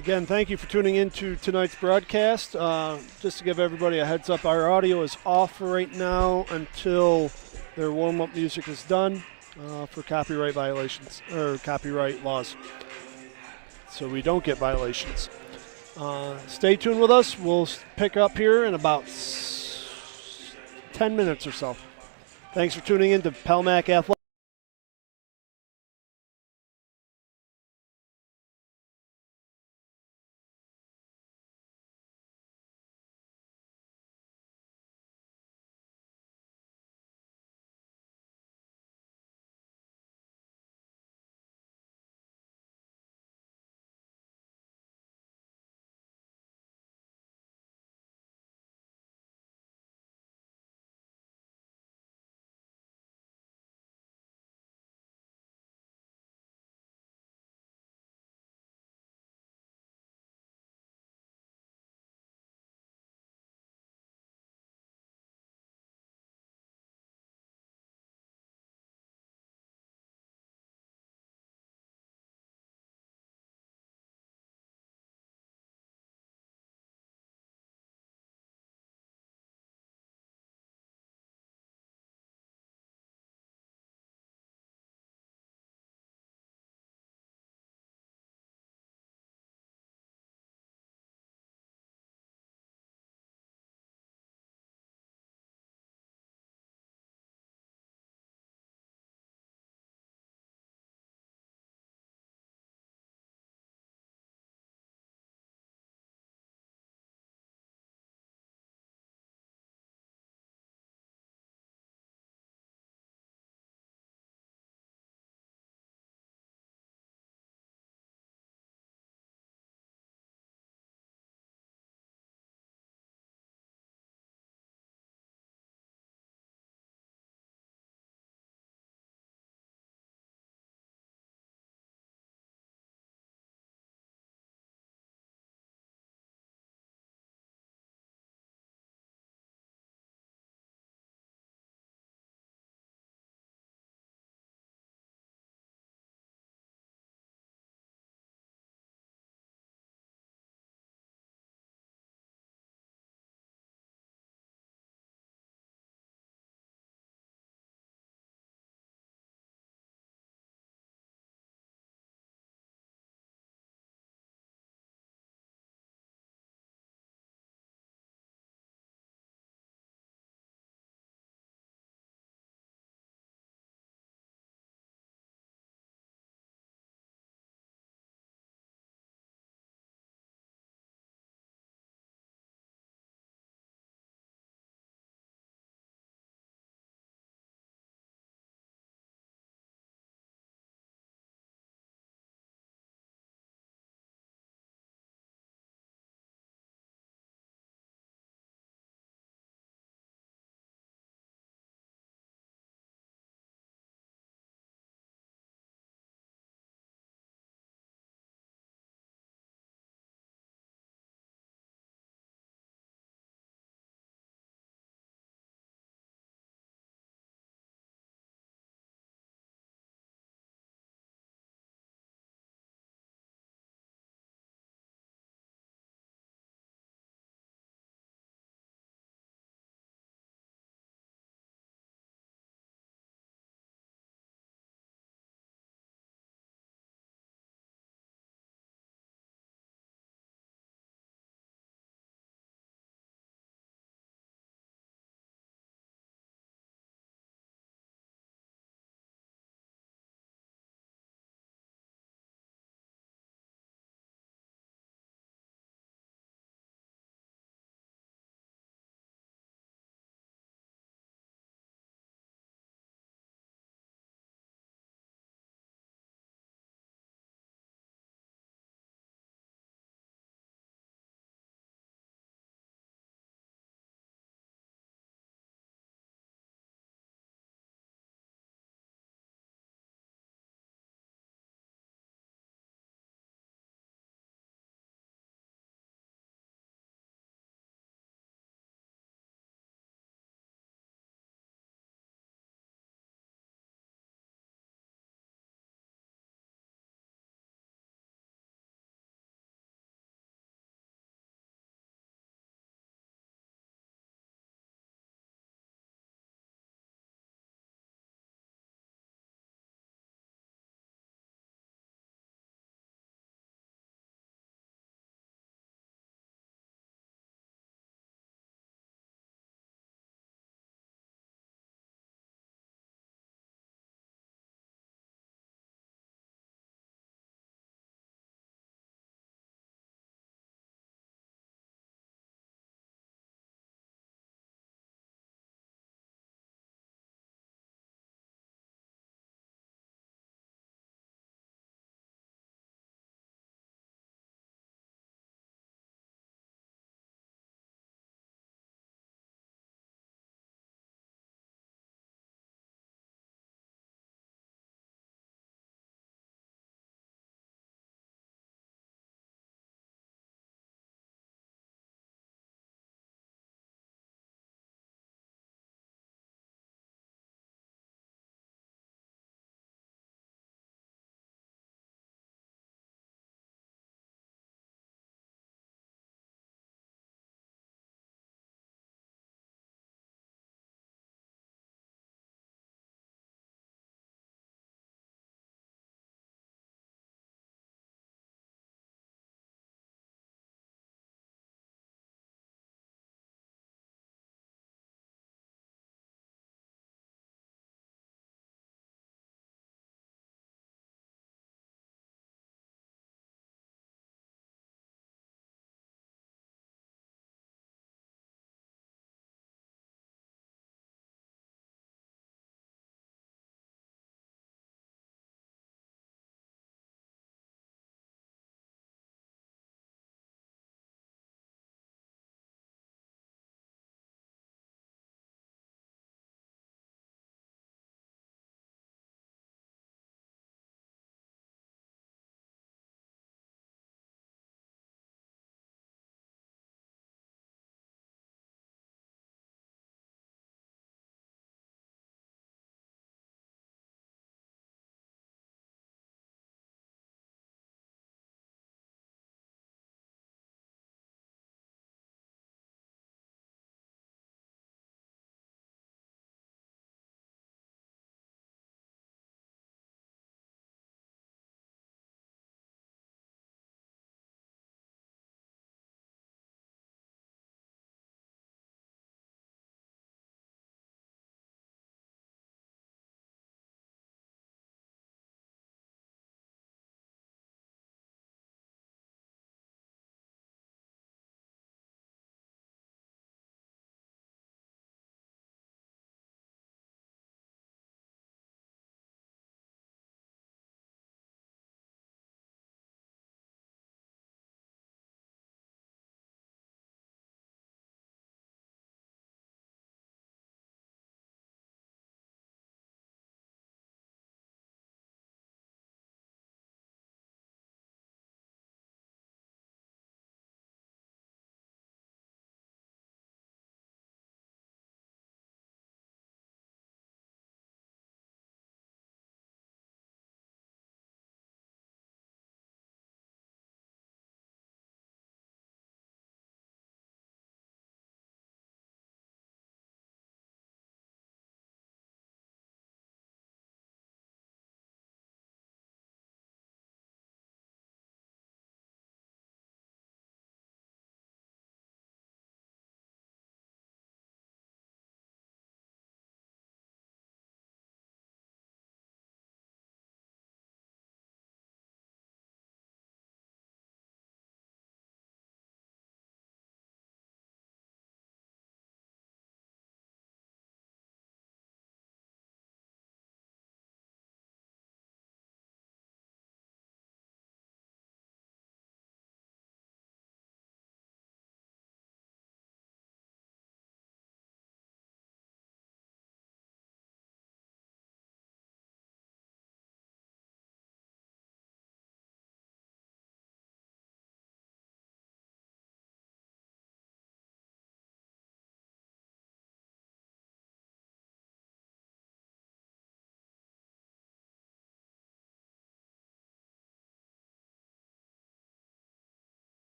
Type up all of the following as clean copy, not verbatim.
Again, thank you for tuning in to tonight's broadcast. Just to give everybody a heads up, our audio is off right now until their warm-up music is done for copyright violations or copyright laws, so we don't get violations. Stay tuned with us. We'll pick up here in about 10 minutes or so. Thanks for tuning in to Pelmac Athletics.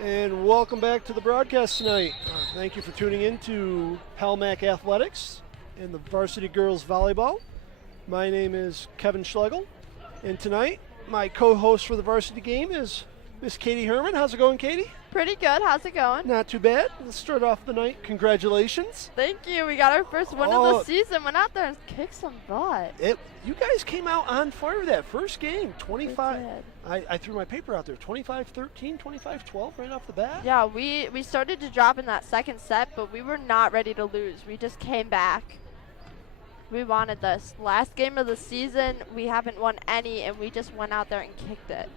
And welcome back to the broadcast tonight. Thank you for tuning in to Palmac Athletics and the Varsity Girls Volleyball. My name is Kevin Schlegel, and tonight my co-host for the varsity game is Miss Katie Herman. How's it going, Katie? Pretty good. How's it going? Not too bad. Let's start off the night. Congratulations. Thank you. We got our first win of the season. Went out there and kicked some butt. You guys came out on fire that first game. 25. I threw my paper out there. 25-13, 25-12 right off the bat. Yeah, we started to drop in that second set, but we were not ready to lose. We just came back. We wanted this. Last game of the season, we haven't won any, and we just went out there and kicked it.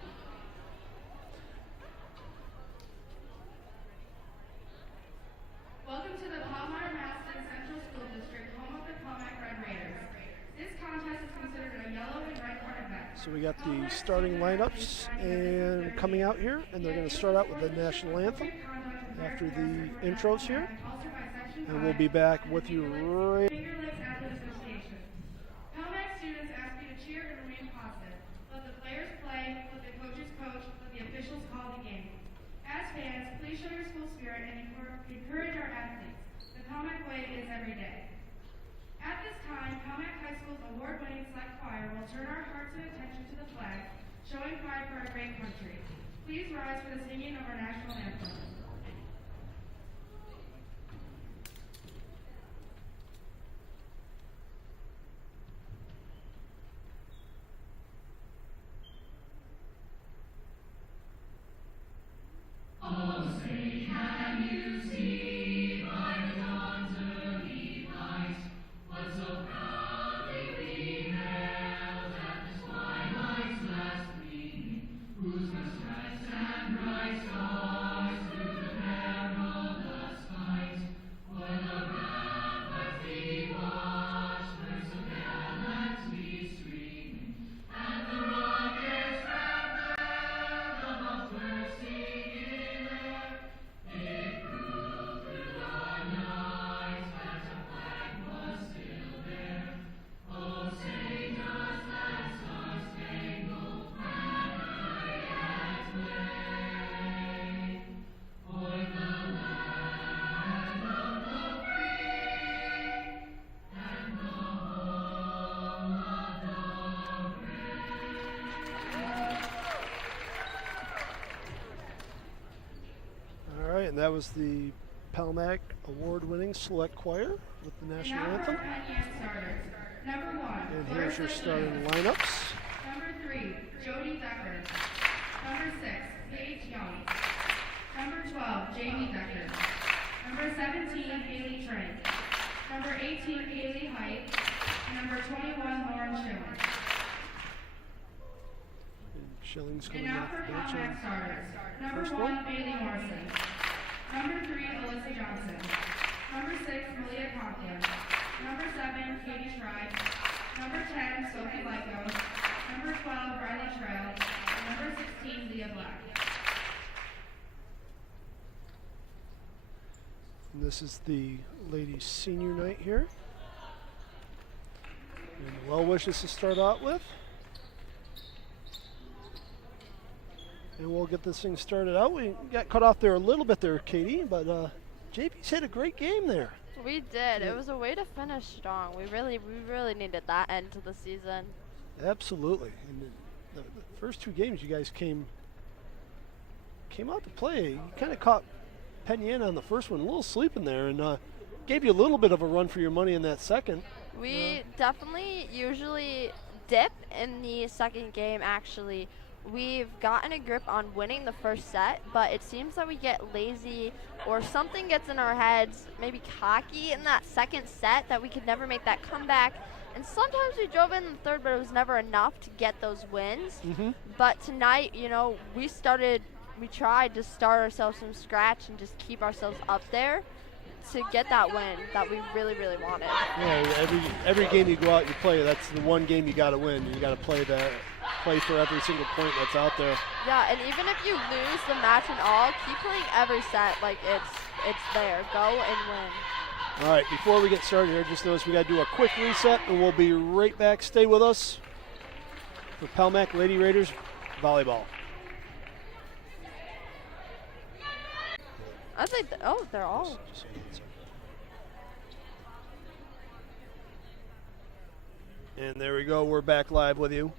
Welcome to the Palmyra-Maston Central School District, home of the Palmac Red Raiders. This contest is considered a yellow and red card event. So we got the starting lineups and coming out here, and they're going to start out with the national anthem after the intros here. And we'll be back with you right. Finger Lakes Athlete Association. Palmac students ask you to cheer and remain positive. Let the players play, let the coaches coach, let the officials call the game. As fans, please show your school spirit and encourage our athletes. The Palmac way is every day. At this time, Palmac High School's award-winning select choir will turn our hearts and attention to the flag, showing pride for our great country. Please rise for the singing of our national anthem. And that was the Palmac award-winning select choir with the national anthem. Number 1. And here's your starting lineups. Number 3, Jody Decker. Number 6, Paige Young. Number 12, Jamie Decker. Number 17, Haley Trent. Number 18, Haley Height. And number 21, Lauren Schilling. And Schilling's And coming now off for the bench. Palmac starters. Number First 1, one. Bailey Morrison. Number 3, Alyssa Johnson. Number 6, Malia Conklin. Number 7, Katie Schreiber. Number 10, Sophie Lyko. Number 12, Riley Trail. And number 16, Leah Black. And this is the ladies' senior night here. And well wishes to start out with. And we'll get this thing started out. We got cut off there a little bit there, Katie, but JP's had a great game there. We did. It was a way to finish strong. We really needed that end to the season. Absolutely. And the first two games you guys came out to play. You kind of caught Penn on the first one, a little sleeping there, and gave you a little bit of a run for your money in that second. We definitely usually dip in the second game, actually. We've gotten a grip on winning the first set, but it seems that we get lazy or something gets in our heads, maybe cocky in that second set, that we could never make that comeback. And sometimes we drove in the third, but it was never enough to get those wins. Mm-hmm. But tonight, you know, we tried to start ourselves from scratch and just keep ourselves up there to get that win that we really wanted. Yeah, every game you go out, you play. That's the one game you got to win. You got to play for every single point that's out there. Yeah, and even if you lose the match and all, keep playing every set like it's there. Go and win. All right, before we get started here, just notice we got to do a quick reset, and we'll be right back. Stay with us for Palmac Lady Raiders Volleyball. I think, they're all. Just hold on a second. And there we go. We're back live with you.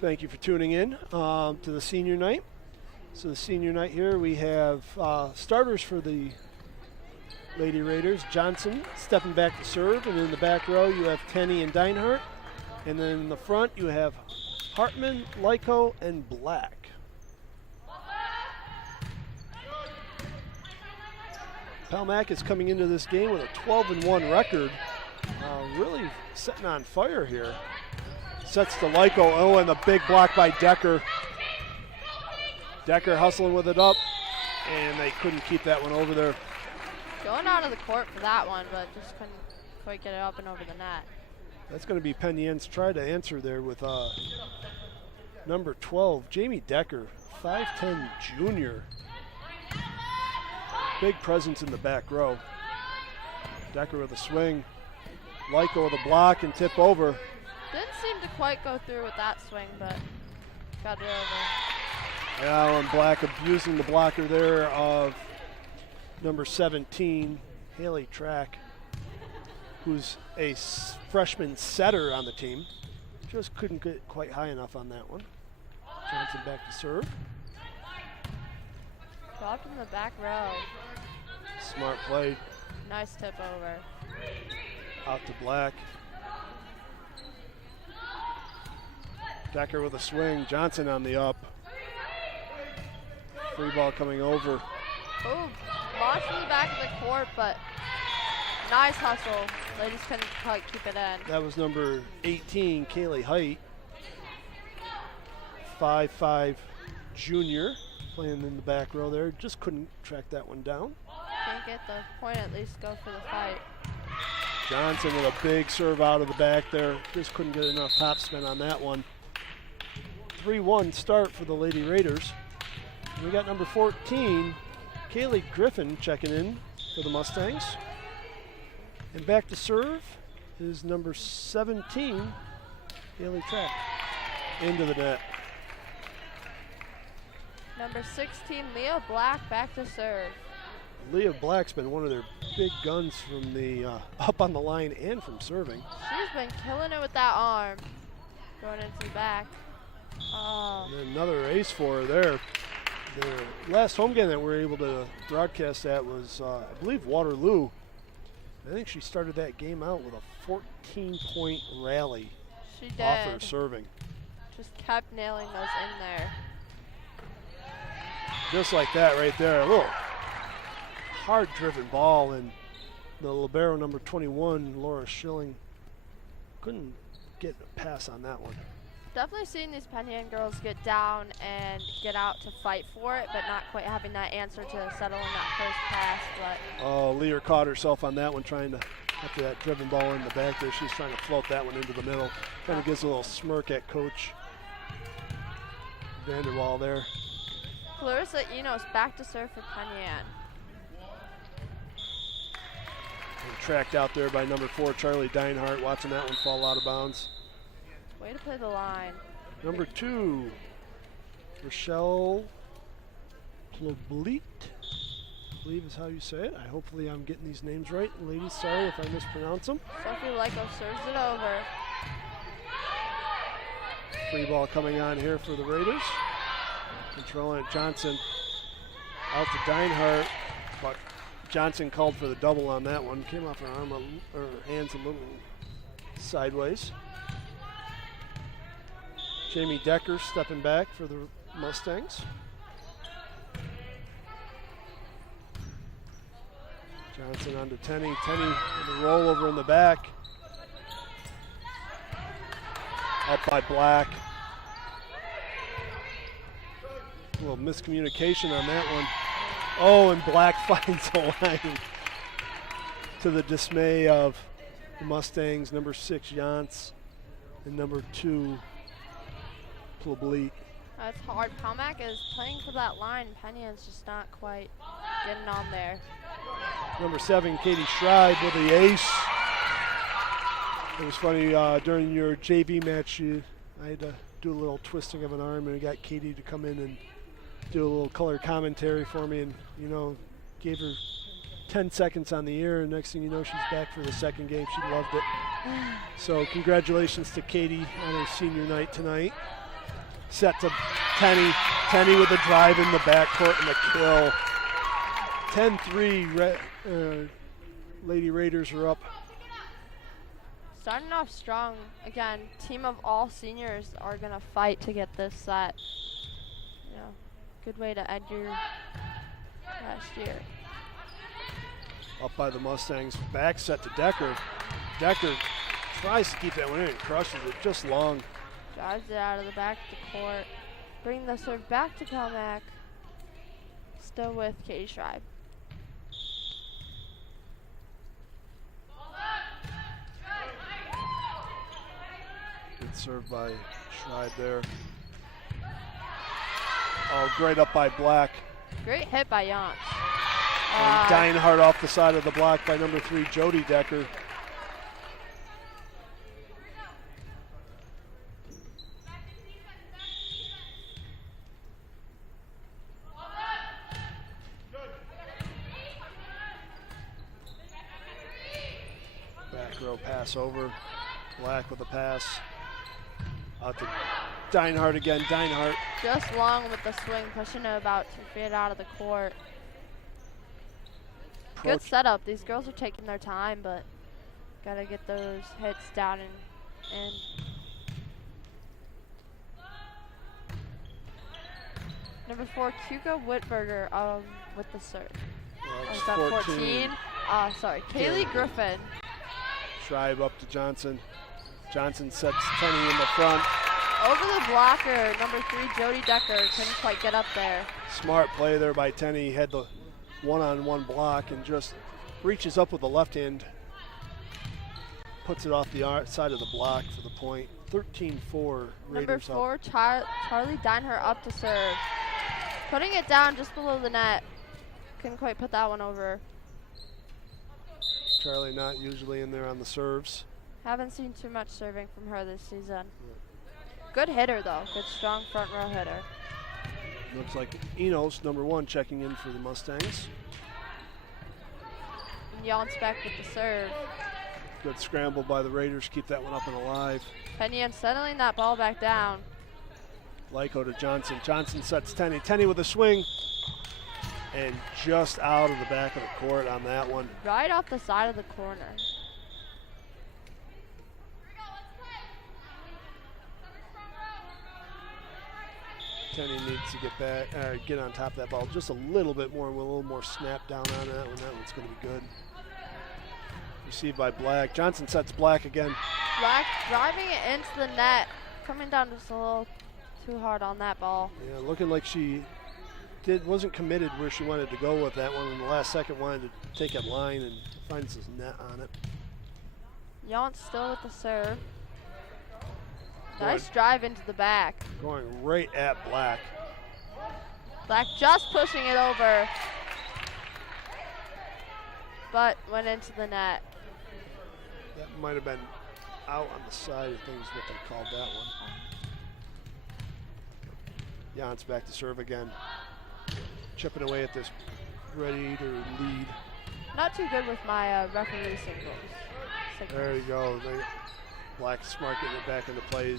Thank you for tuning in to the senior night. So the senior night here, we have starters for the Lady Raiders. Johnson stepping back to serve, and in the back row you have Tenney and Deinhardt. And then in the front you have Hartman, Lyko, and Black. Palmac is coming into this game with a 12-1 record. Really setting on fire here. Sets to Lyko. Oh, and the big block by Decker. Decker hustling with it up, and they couldn't keep that one over there. Going out of the court for that one, but just couldn't quite get it up and over the net. That's going to be Penn Yen's try to answer there with number 12, Jamie Decker, 5'10" junior. Big presence in the back row. Decker with a swing. Lyko with a block and tip over. Didn't seem to quite go through with that swing, but got it over. Yeah, and Black abusing the blocker there of number 17, Haley Track, who's a freshman setter on the team. Just couldn't get quite high enough on that one. Johnson back to serve. Dropped in the back row. Smart play. Nice tip over. Out to Black. Decker with a swing. Johnson on the up. Free ball coming over. Oh, launched from the back of the court, but nice hustle. Ladies couldn't quite keep it in. That was number 18, Kaylee Height. 5'5" junior, playing in the back row there. Just couldn't track that one down. Can't get the point, at least go for the fight. Johnson with a big serve out of the back there. Just couldn't get enough top spin on that one. 3-1 start for the Lady Raiders. And we got number 14, Kaylee Griffin, checking in for the Mustangs. And back to serve is number 17, Haley Track, into the net. Number 16, Leah Black, back to serve. Leah Black's been one of their big guns from the up on the line and from serving. She's been killing it with that arm. Going into the back. Oh. And another ace for her there. The last home game that we were able to broadcast that was, I believe, Waterloo. I think she started that game out with a 14-point rally She did. off her serving. Just kept nailing those in there. Just like that right there. A little hard-driven ball, and the libero number 21, Laura Schilling, couldn't get a pass on that one. Definitely seeing these Penn girls get down and get out to fight for it, but not quite having that answer to settle in that first pass. But Oh, Lear caught herself on that one, trying to, after that driven ball in the back there, she's trying to float that one into the middle. Kind of gives a little smirk at Coach Vanderwall there. Clarissa Enos back to serve for Penn. And tracked out there by number 4, Charlie Deinhardt, watching that one fall out of bounds. Way to play the line. Number 2, Rochelle Ploblit, I believe is how you say it. Hopefully I'm getting these names right. Ladies, sorry if I mispronounce them. Sophie Lyko serves it over. Free ball coming on here for the Raiders. Controlling it, Johnson out to Deinhardt, but Johnson called for the double on that one. Came off her arm, her hands a little sideways. Jamie Decker stepping back for the Mustangs. Johnson on to Tenney. Tenney with a rollover in the back. Up by Black. A little miscommunication on that one. Oh, and Black finds a line to the dismay of the Mustangs. Number 6, Jantz, and number 2, Ploblit. That's hard. Palmac is playing for that line. Penion's just not quite getting on there. Number 7, Katie Schreib with the ace. It was funny, during your JV match, I had to do a little twisting of an arm, and I got Katie to come in and do a little color commentary for me. And, you know, gave her 10 seconds on the air, and next thing you know, she's back for the second game. She loved it. So congratulations to Katie on her senior night tonight. Set to Tenny. Tenny with a drive in the backcourt and a kill. 10-3, Lady Raiders are up. Starting off strong. Again, team of all seniors are going to fight to get this set. You know, good way to end your last year. Up by the Mustangs. Back set to Decker. Decker tries to keep that one in and crushes it just long. Drives it out of the back of the court. Bring the serve back to Kelmack. Still with Katie Schreiber. Good serve by Schreiber there. Oh, great up by Black. Great hit by Jans. And Deinhardt off the side of the block by number 3, Jody Decker. Back row pass over. Black with a pass. Out to Deinhardt again. Deinhardt. Just long with the swing, pushing it about 2 feet out of the court. Good setup. These girls are taking their time, but gotta get those hits down and number 4, Kuka Whitberger with the serve. Is that 14? Sorry, Kaylee Griffin. Schreiber up to Johnson. Johnson sets Tenny in the front. Over the blocker, number 3, Jody Decker. Couldn't quite get up there. Smart play there by Tenny. Had the one-on-one block and just reaches up with the left hand. Puts it off the side of the block for the point. 13-4. Number 4, Charlie Deinhardt up to serve. Putting it down just below the net. Couldn't quite put that one over. Charlie not usually in there on the serves. Haven't seen too much serving from her this season. Good hitter, though. Good, strong front row hitter. Looks like Enos, number 1, checking in for the Mustangs. And Jans back with the serve. Good scramble by the Raiders. Keep that one up and alive. Penn settling that ball back down. Lyko to Johnson. Johnson sets Tenny. Tenny with a swing. And just out of the back of the court on that one. Right off the side of the corner. Tenny needs to get back, get on top of that ball just a little bit more, with a little more snap down on that one. That one's going to be good. Received by Black. Johnson sets Black again. Black driving it into the net. Coming down just a little too hard on that ball. Yeah, looking like she wasn't committed where she wanted to go with that one. In the last second, wanted to take a line and finds his net on it. Jans still with the serve. Nice drive into the back. Going right at Black. Black just pushing it over. But went into the net. That might have been out on the side of things, what they called that one. Jans back to serve again. Chipping away at this Raider lead. Not too good with my referee signals. There you go. Black smart getting it back into play.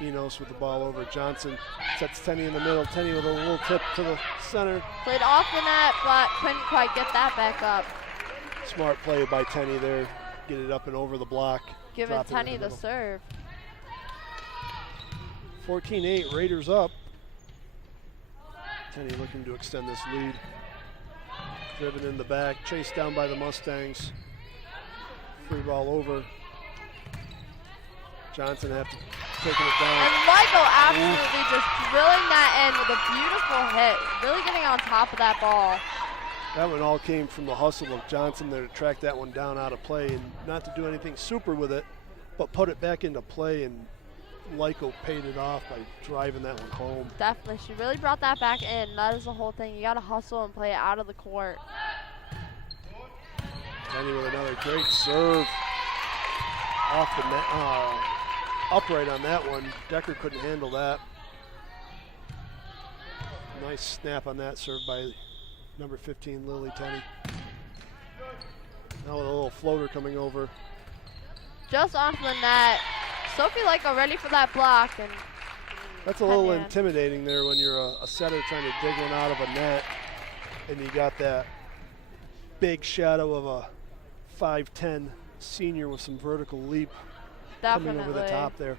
Enos with the ball over. Johnson sets Tenny in the middle. Tenny with a little tip to the center. Played off the net, but couldn't quite get that back up. Smart play by Tenny there. Get it up and over the block. Giving Tenny the serve. 14-8, Raiders up. Tenny looking to extend this lead. Driven in the back, chased down by the Mustangs. Free ball over. Johnson after taking it down. And Lyko absolutely just drilling that in with a beautiful hit. Really getting on top of that ball. That one all came from the hustle of Johnson there to track that one down out of play and not to do anything super with it, but put it back into play, and Lyko paid it off by driving that one home. Definitely. She really brought that back in. That is the whole thing. You got to hustle and play it out of the court. Tenny with another great serve. Off the net. Upright on that one. Decker couldn't handle that. Nice snap on that serve by number 15, Lily Tenney. Now with a little floater coming over. Just onto the net. Sophie Lyko ready for that block. And that's a little intimidating there when you're a setter trying to dig one out of a net and you got that big shadow of a 5'10" senior with some vertical leap coming over the top there.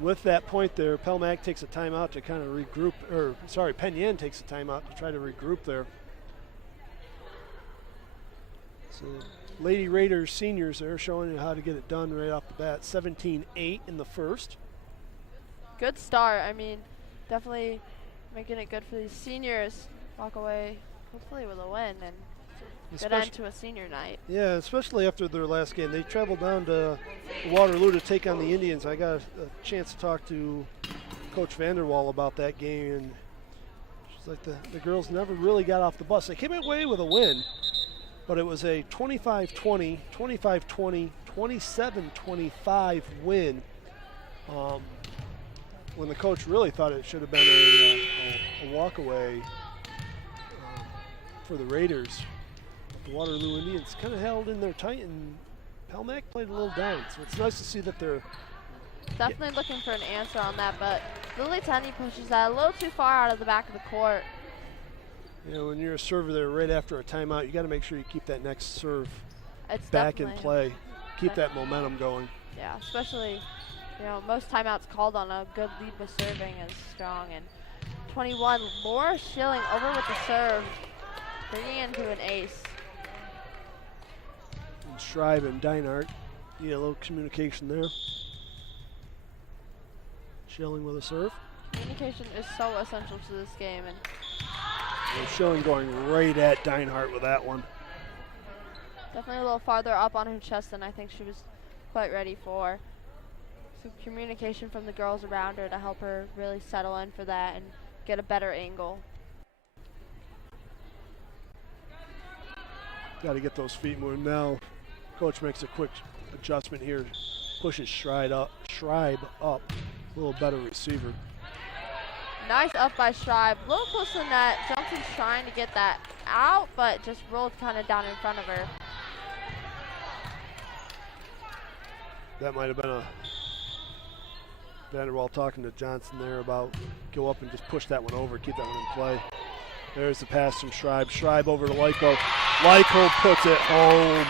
With that point there, Pelmac takes a timeout to kind of regroup, or sorry, Penn Yan takes a timeout to try to regroup there. So Lady Raiders seniors there showing you how to get it done right off the bat. 17-8 in the first. Good start. I mean, definitely making it good for these seniors. Walk away hopefully with a win and get on to a senior night. Yeah, especially after their last game. They traveled down to Waterloo to take on the Indians. I got a chance to talk to Coach Vanderwall about that game, and she's like, the girls never really got off the bus. They came away with a win, but it was a 25-20, 25-20, 27-25 win when the coach really thought it should have been a walk-away for the Raiders. The Waterloo Indians kind of held in there tight, and Pelmac played a little down. So it's nice to see that they're definitely looking for an answer on that, but Lily Tenney pushes that a little too far out of the back of the court. You know, when you're a server there right after a timeout, you got to make sure you keep that next serve It's back in play. Keep that momentum going. Yeah, especially, you know, most timeouts called on a good lead with serving is strong. And 21, Laura Schilling over with the serve, bringing into an ace. And Schreiber and Deinhardt need a little communication there. Schilling with a serve. Communication is so essential to this game. And Schilling going right at Deinhardt with that one. Definitely a little farther up on her chest than I think she was quite ready for. Some communication from the girls around her to help her really settle in for that and get a better angle. Got to get those feet moving now. Coach makes a quick adjustment here. Pushes Schreiber up. A little better receiver. Nice up by Schreiber. A little close to the net. Johnson's trying to get that out, but just rolled kind of down in front of her. That might have been a Vanderwall talking to Johnson there about go up and just push that one over, keep that one in play. There's the pass from Schreiber. Schreiber over to Lyko. Lyko puts it home.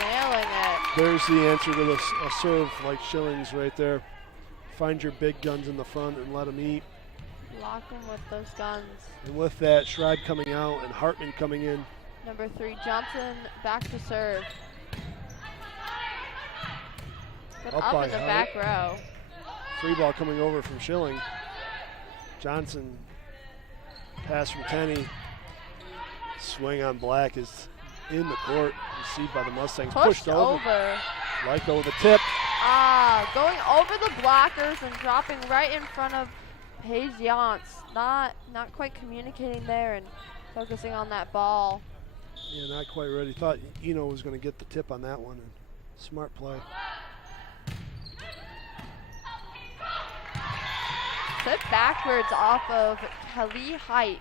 Nailing it. There's the answer to this a serve like Schilling's right there. Find your big guns in the front and let them eat. Lock them with those guns. And with that, Schreiber coming out and Hartman coming in. Number 3, Johnson back to serve. But up in the back row. Free ball coming over from Schilling. Johnson, pass from Tenney. Swing on Black is in the court. Received by the Mustangs. Pushed over. Lyko with a tip. Going over the blockers and dropping right in front of Paige Yance. Not quite communicating there and focusing on that ball. Yeah, not quite ready. Thought Eno was going to get the tip on that one. And smart play. Tip backwards off of Kelly Height.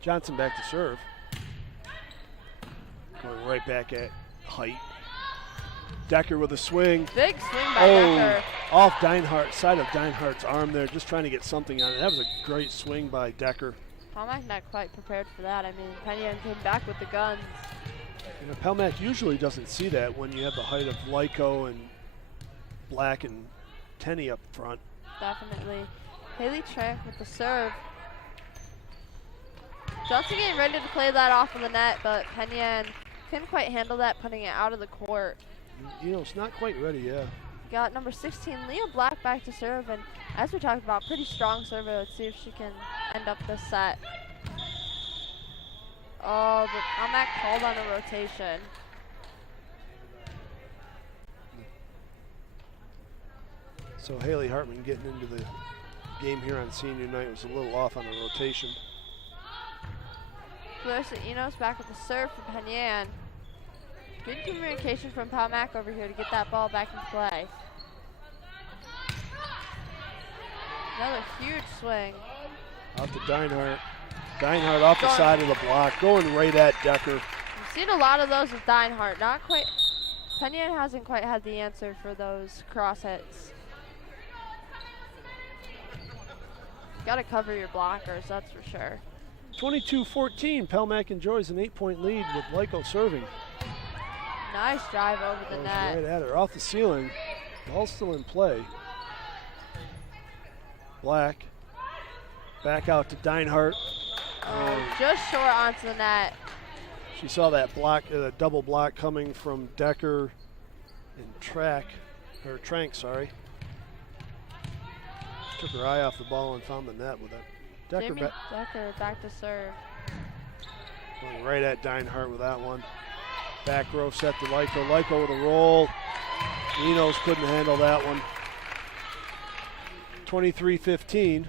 Johnson back to serve. Going right back at Height. Decker with a swing. Big swing by Decker. Off Deinhardt, side of Deinhardt's arm there, just trying to get something on it. That was a great swing by Decker. Pelmac not quite prepared for that. I mean, Penn came back with the guns. You know, Pelmac usually doesn't see that when you have the height of Lyko and Black and Tenney up front. Definitely. Haley Trank with the serve. Johnson getting ready to play that off of the net, but Penn couldn't quite handle that, putting it out of the court. You know, it's not quite ready, yeah. Got number 16, Leah Black, back to serve, and as we talked about, pretty strong server. Let's see if she can end up this set. Oh, but Pelmac called on a rotation. So Haley Hartman getting into the game here on senior night was a little off on the rotation. Clarissa Enos back with the serve for Penn. Good communication from Palmack over here to get that ball back in play. Another huge swing. Out to Deinhardt. Deinhardt off the side of the block, going right at Decker. We've seen a lot of those with Deinhardt. Not quite. Penn hasn't quite had the answer for those cross hits. Got to cover your blockers, that's for sure. 22-14, Palmack enjoys an 8-point lead with Lyko serving. Nice drive over the net. Right at her, off the ceiling. Ball's still in play. Black, back out to Deinhardt. Oh, just short onto the net. She saw that block, double block coming from Decker and Trank, sorry. Took her eye off the ball and found the net with it. Decker back to serve. Going right at Deinhardt with that one. Back row set to Lyko. Lyko with a roll. Enos couldn't handle that one. 23-15.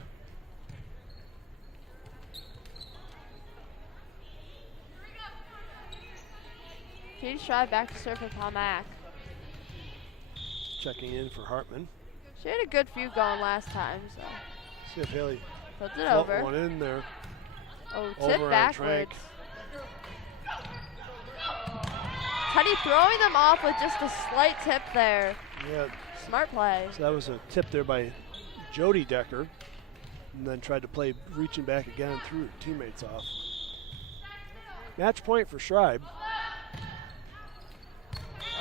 Katie Schreiber back to serve for Palmack. Checking in for Hartman. She had a good few going last time, so. See if Haley puts it over. One in there. Oh, tip backwards. Teddy throwing them off with just a slight tip there. Yeah. Smart play. So that was a tip there by Jody Decker, and then tried to play reaching back again and threw her teammates off. Match point for Schreiber.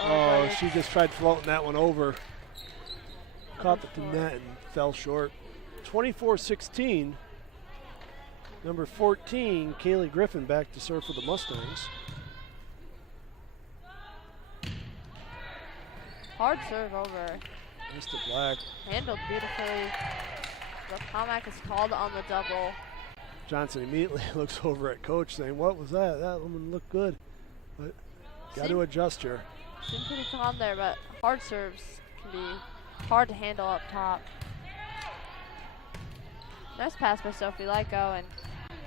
Oh, she just tried floating that one over. Caught the net and fell short. 24-16. Number 14, Kaylee Griffin, back to serve for the Mustangs. Hard serve over. Mr. Black. Handled beautifully. The Palmack is called on the double. Johnson immediately looks over at coach saying, what was that? That woman looked good. But got to adjust her. Seemed pretty calm there, but hard serves can be hard to handle up top. Nice pass by Sophie Lyko and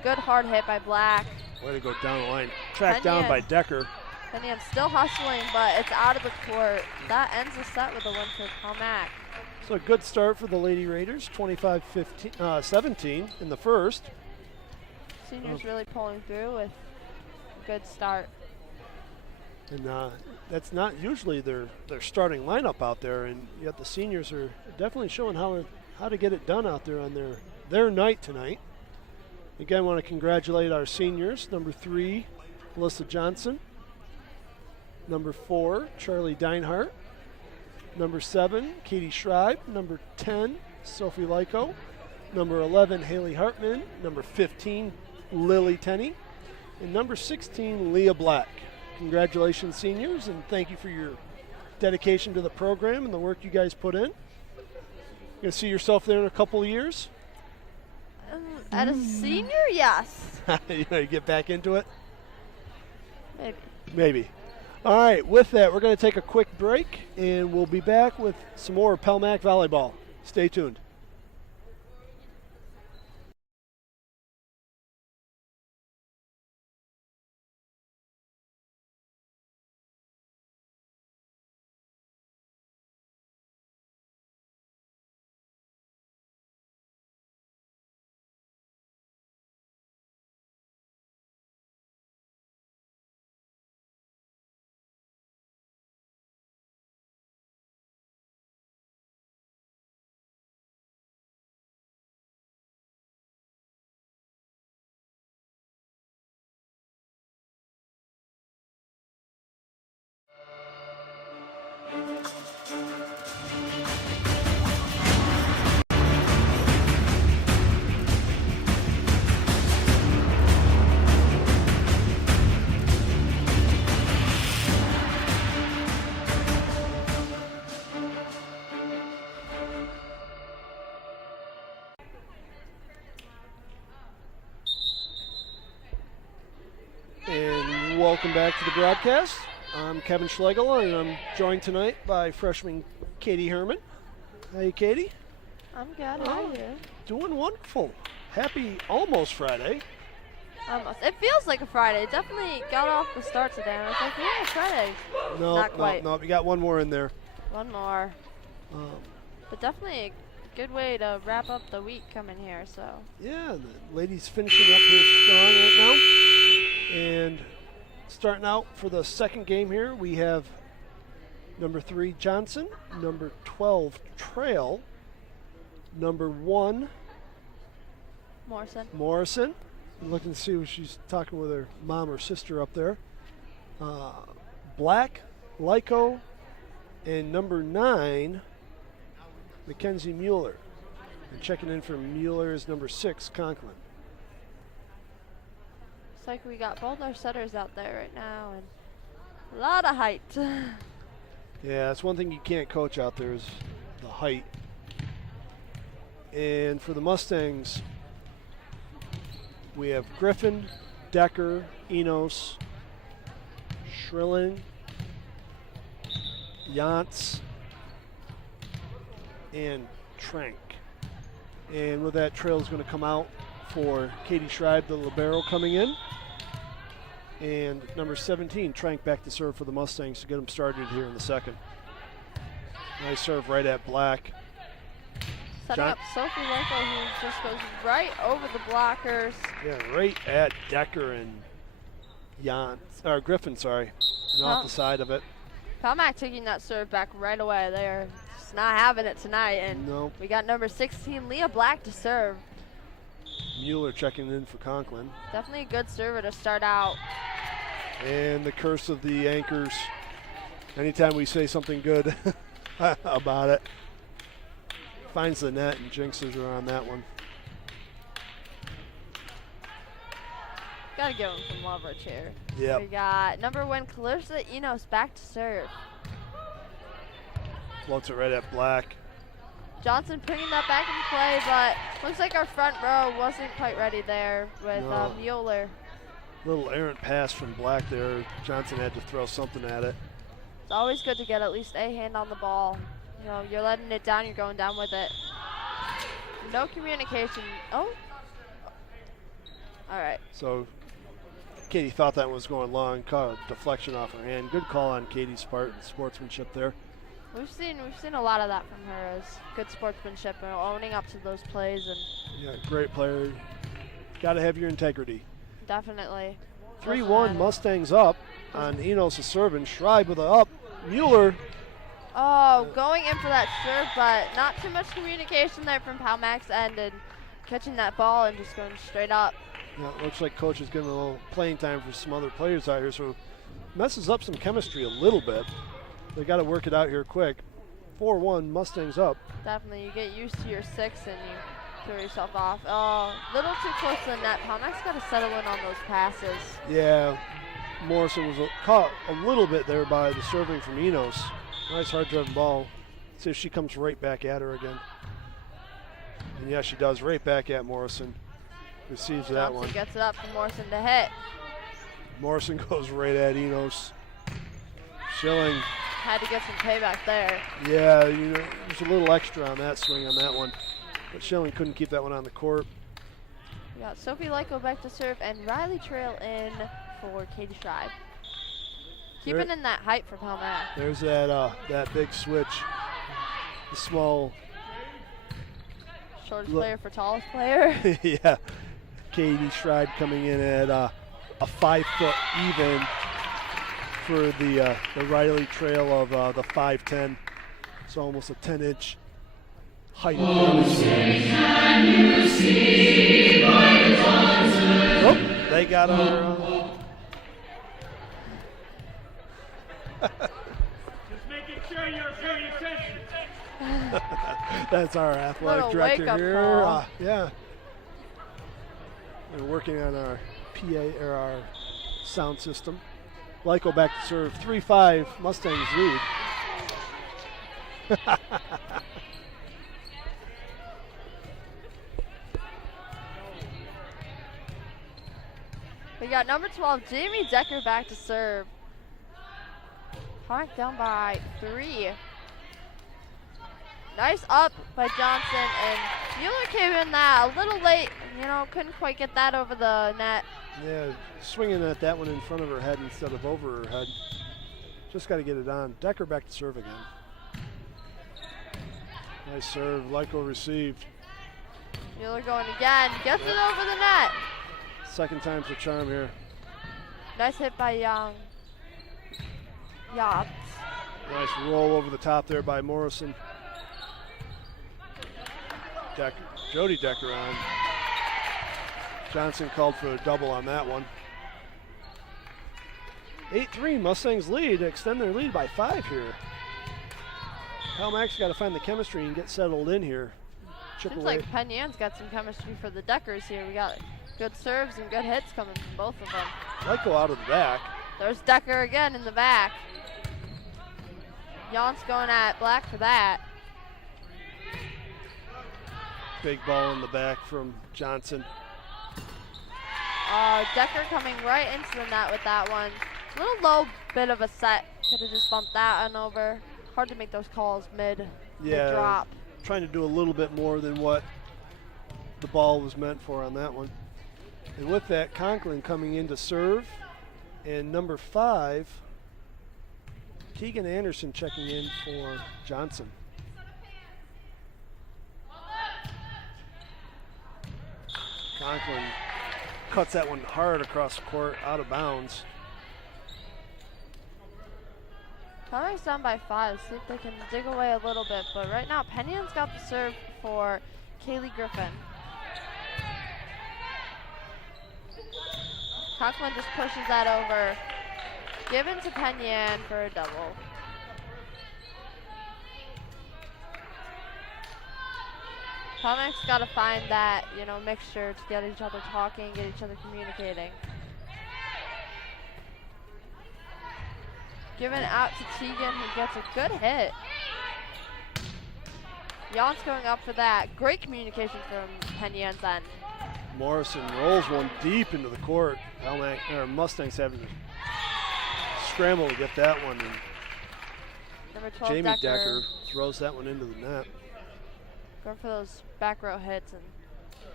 good hard hit by Black. Way to go down the line. Tracked down by Decker. Penn still hustling, but it's out of the court. That ends the set with a win for Palmack. So a good start for the Lady Raiders, 25-17 in the first. Seniors really pulling through with a good start. And that's not usually their starting lineup out there, and yet the seniors are definitely showing how to get it done out there on their night tonight. Again, want to congratulate our seniors. Number 3, Melissa Johnson. Number 4, Charlie Deinhardt. Number 7, Katie Schreiber. Number 10, Sophie Lyko. Number 11, Haley Hartman. Number 15, Lily Tenney. And number 16, Leah Black. Congratulations, seniors, and thank you for your dedication to the program and the work you guys put in. You gonna see yourself there in a couple of years? At a senior, yes. You know, you get back into it? Maybe. All right, with that, we're going to take a quick break, and we'll be back with some more Palmack volleyball. Stay tuned. And welcome back to the broadcast. I'm Kevin Schlegel, and I'm joined tonight by freshman Katie Herman. Hey, Katie. I'm good. How are you? Doing wonderful. Happy almost Friday. Almost. It feels like a Friday. It definitely got off the start today. I was like, yeah, Friday. No, Not quite. no. We got one more in there. One more. Um, But definitely a good way to wrap up the week coming here. So. Yeah, the ladies finishing up here strong right now. And starting out for the second game here, we have number 3 Johnson, number 12 Trail, number 1 Morrison. I'm looking to see if she's talking with her mom or sister up there. Black, Lyko, and number 9 Mackenzie Mueller. And checking in for Mueller is number 6 Conklin. Looks like we got both our setters out there right now, and a lot of height. Yeah, that's one thing you can't coach out there is the height. And for the Mustangs, we have Griffin, Decker, Enos, Schrilling, Yantz, and Trank. And with that, Trail is going to come out for Katie Schreiber, the libero, coming in. And number 17, Trank, back to serve for the Mustangs to get them started here in the second. Nice serve right at Black. Setting up Sophie Lenko, who just goes right over the blockers. Yeah, right at Decker and Griffin, and off the side of it. Palmac taking that serve back right away. They're just not having it tonight. And nope. We got number 16, Leah Black, to serve. Mueller checking in for Conklin. Definitely a good server to start out. And the curse of the anchors. Anytime we say something good about it, finds the net and jinxes her on that one. Gotta give him some leverage here. Yeah. We got number 1, Clarissa Enos, back to serve. Floats it right at Black. Johnson bringing that back into play, but looks like our front row wasn't quite ready there with Mueller. Little errant pass from Black there. Johnson had to throw something at it. It's always good to get at least a hand on the ball. You know, you're letting it down, you're going down with it. No communication. Oh. All right. So Katie thought that was going long, caught a deflection off her hand. Good call on Katie's part, sportsmanship there. We've seen a lot of that from her, as good sportsmanship and owning up to those plays. And yeah, great player. Got to have your integrity. Definitely. 3-1 Mustangs up on Enos' serving. Schreiber with a up. Mueller. Oh, going in for that serve, but not too much communication there from Palmac's end, and catching that ball and just going straight up. Yeah, it looks like coach is getting a little playing time for some other players out here, so messes up some chemistry a little bit. They got to work it out here quick. 4-1 Mustangs up. Definitely, you get used to your 6 and you throw yourself off. Oh, little too close to the net. Palmac's got to settle in on those passes. Yeah, Morrison was caught a little bit there by the serving from Enos. Nice hard-driven ball. See if she comes right back at her again. And yeah, she does, right back at Morrison. Receives that one. Gets it up for Morrison to hit. Morrison goes right at Enos. Schilling. Had to get some payback there. Yeah, you know, there's a little extra on that swing on that one. But Schilling couldn't keep that one on the court. We got Sophie Lyko back to serve and Riley Trail in for Katie Schreiber. Keeping in that height for Palmac. There's that big switch. The small. Shortest player for tallest player. Yeah. Katie Schreiber coming in at a 5 foot even for the Riley Trail of the 5'10". So almost a 10-inch height. Oh, they got her. Just making sure you're paying attention. That's our athletic Little director wake-up here. call. Yeah. We're working on our PA or our sound system. Lyko back to serve. 3-5 Mustangs lead. We got number 12, Jamie Decker back to serve. Palmac down by 3. Nice up by Johnson, and Mueller came in that a little late, couldn't quite get that over the net. Yeah, swinging at that one in front of her head instead of over her head. Just got to get it on. Decker back to serve again. Nice serve. Lyko received. Mueller going again. Gets it over the net. Second time's the charm here. Nice hit by Young. Yachts. Nice roll over the top there by Morrison. Jody Decker on. Johnson called for a double on that one. 8-3, Mustangs lead, extend their lead by 5 here. Palmack's got to find the chemistry and get settled in here. Chip Seems away. like Penn Yan's got some chemistry for the Deckers here. We got good serves and good hits coming from both of them. Lyko out of the back. There's Decker again in the back. Jan's going at Black for that. Big ball in the back from Johnson. Decker coming right into the net with that one. A little low bit of a set. Could have just bumped that one over. Hard to make those calls mid-drop. Trying to do a little bit more than what the ball was meant for on that one. And with that, Conklin coming in to serve. And number 5, Keegan Anderson checking in for Johnson. Conklin cuts that one hard across the court, out of bounds. Palmack's down by 5. See if they can dig away a little bit. But right now, Penn Yan's got the serve for Kaylee Griffin. Conklin just pushes that over. Given to Penn Yan for a double. Palmack's got to find that, mixture to get each other talking, get each other communicating. Given out to Tegan, who gets a good hit. Jan's going up for that. Great communication from Penn Yan's end. Morrison rolls one deep into the court. Mustangs having to scramble to get that one. And Number 12, Jamie Decker throws that one into the net. Going for those back row hits and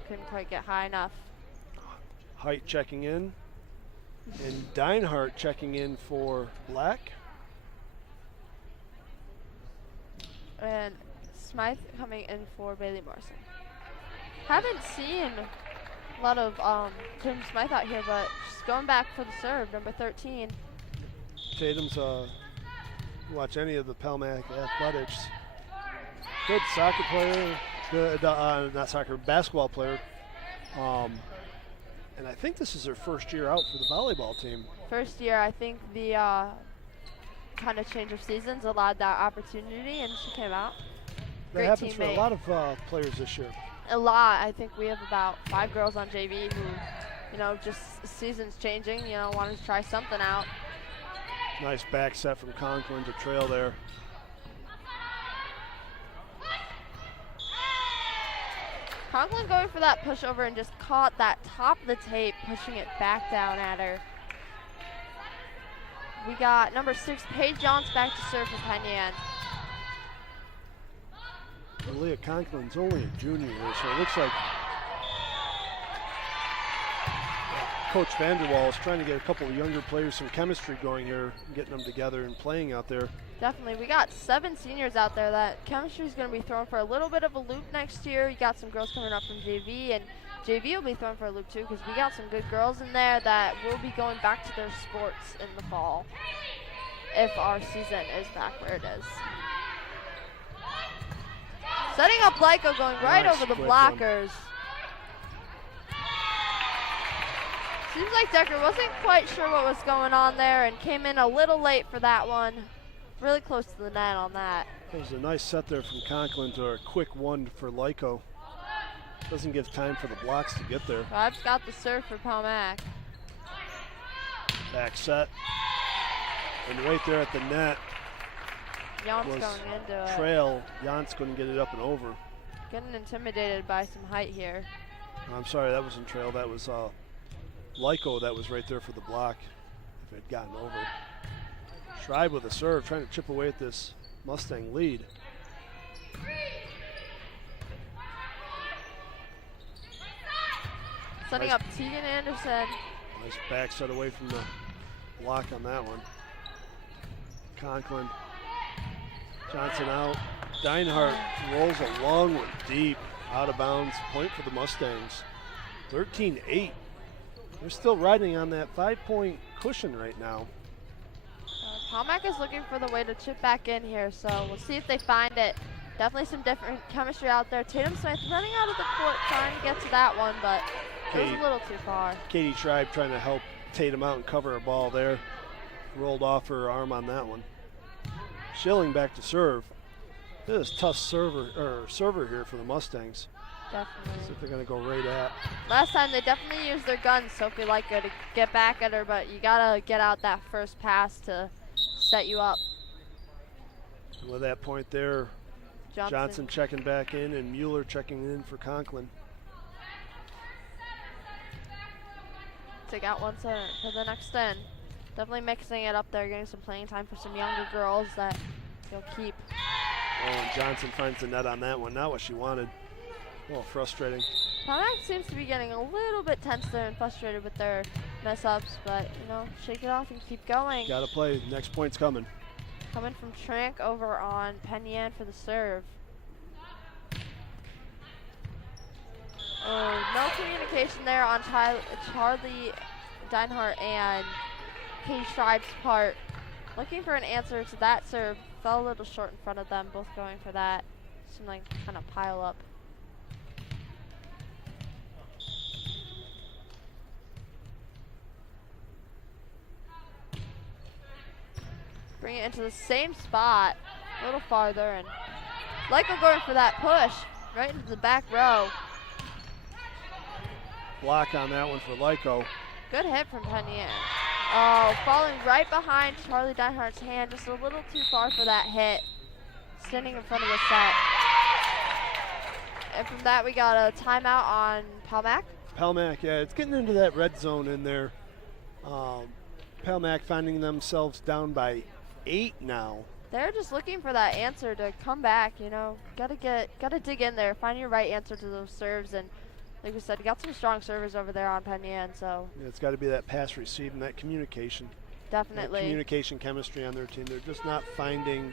couldn't quite get high enough. Height checking in. And Deinhardt checking in for Black. And Smythe coming in for Bailey Morrison. Haven't seen a lot of Tim Smythe out here, but she's going back for the serve, number 13. Tatum's watch any of the Palmack Athletics. Good soccer player, good not soccer, basketball player. And I think this is her first year out for the volleyball team. First year, I think the kind of change of seasons allowed that opportunity, and she came out. That Great happens teammate. for a lot of players this year. A lot. I think we have about 5 girls on JV who, just seasons changing, wanted to try something out. Nice back set from Conklin to trail there. Conklin going for that pushover and just caught that top of the tape, pushing it back down at her. We got number 6, Paige Johns, back to serve for Penn Yan. Leah Conklin's only a junior here, so it looks like Coach Vanderwall is trying to get a couple of younger players some chemistry going here, getting them together and playing out there. Definitely. We got 7 seniors out there. That chemistry is going to be thrown for a little bit of a loop next year. You got some girls coming up from JV, and JV will be thrown for a loop too, because we got some good girls in there that will be going back to their sports in the fall if our season is back where it is. Setting up Lyko, going right Nice over the quick blockers. Seems like Decker wasn't quite sure what was going on there and came in a little late for that one. Really close to the net on that. It was a nice set there from Conklin to a quick one for Lyko. Doesn't give time for the blocks to get there. I've got the serve for Palmack. Back set. And right there at the net Jan's was going into it. trail. Jans couldn't get it up and over. Getting intimidated by some height here. I'm sorry, that wasn't trail. That was Lyko that was right there for the block if it had gotten over. Schreiber with a serve, trying to chip away at this Mustang lead. Setting up Tegan Anderson. Nice back set away from the block on that one. Conklin. Johnson out. Deinhardt rolls a long one deep. Out of bounds. Point for the Mustangs. 13-8. They're still riding on that 5-point cushion right now. Palmack is looking for the way to chip back in here, so we'll see if they find it. Definitely some different chemistry out there. Tatum Smith running out of the court trying to get to that one, but it was a little too far. Katie Tribe trying to help Tatum out and cover a ball there. Rolled off her arm on that one. Schilling back to serve. This is a tough server here for the Mustangs. Definitely. See if they're going to go right at. Last time they definitely used their guns, Sophie Lyko, to get back at her, but you got to get out that first pass to set you up. And with that point there, Johnson checking back in and Mueller checking in for Conklin. Take out one for the next end. Definitely mixing it up there, getting some playing time for some younger girls that you'll keep. Oh, and Johnson finds the net on that one. Not what she wanted. A little frustrating. Palmack seems to be getting a little bit tense there and frustrated with their mess-ups, but, you know, shake it off and keep going. Got to play. Next point's coming. Coming from Trank over on Penn for the serve. Oh, no communication there on Charlie Deinhardt and Katie Schreiber's part. Looking for an answer to that serve. Fell a little short in front of them, both going for that. Seemed like kind of pile up. Bring it into the same spot, a little farther, and Lyko going for that push right into the back row. Block on that one for Lyko. Good hit from Penn. Oh, falling right behind Charlie Deinhardt's hand, just a little too far for that hit. Standing in front of the set. And from that, we got a timeout on Palmack. Palmack, yeah, it's getting into that red zone in there. Palmack finding themselves down by 8 now. They're just looking for that answer to come back, you know. Gotta dig in there, find your right answer to those serves, and like we said, you got some strong servers over there on Penn, so. Yeah, it's got to be that pass receive and that communication. Definitely. That communication chemistry on their team. They're just not finding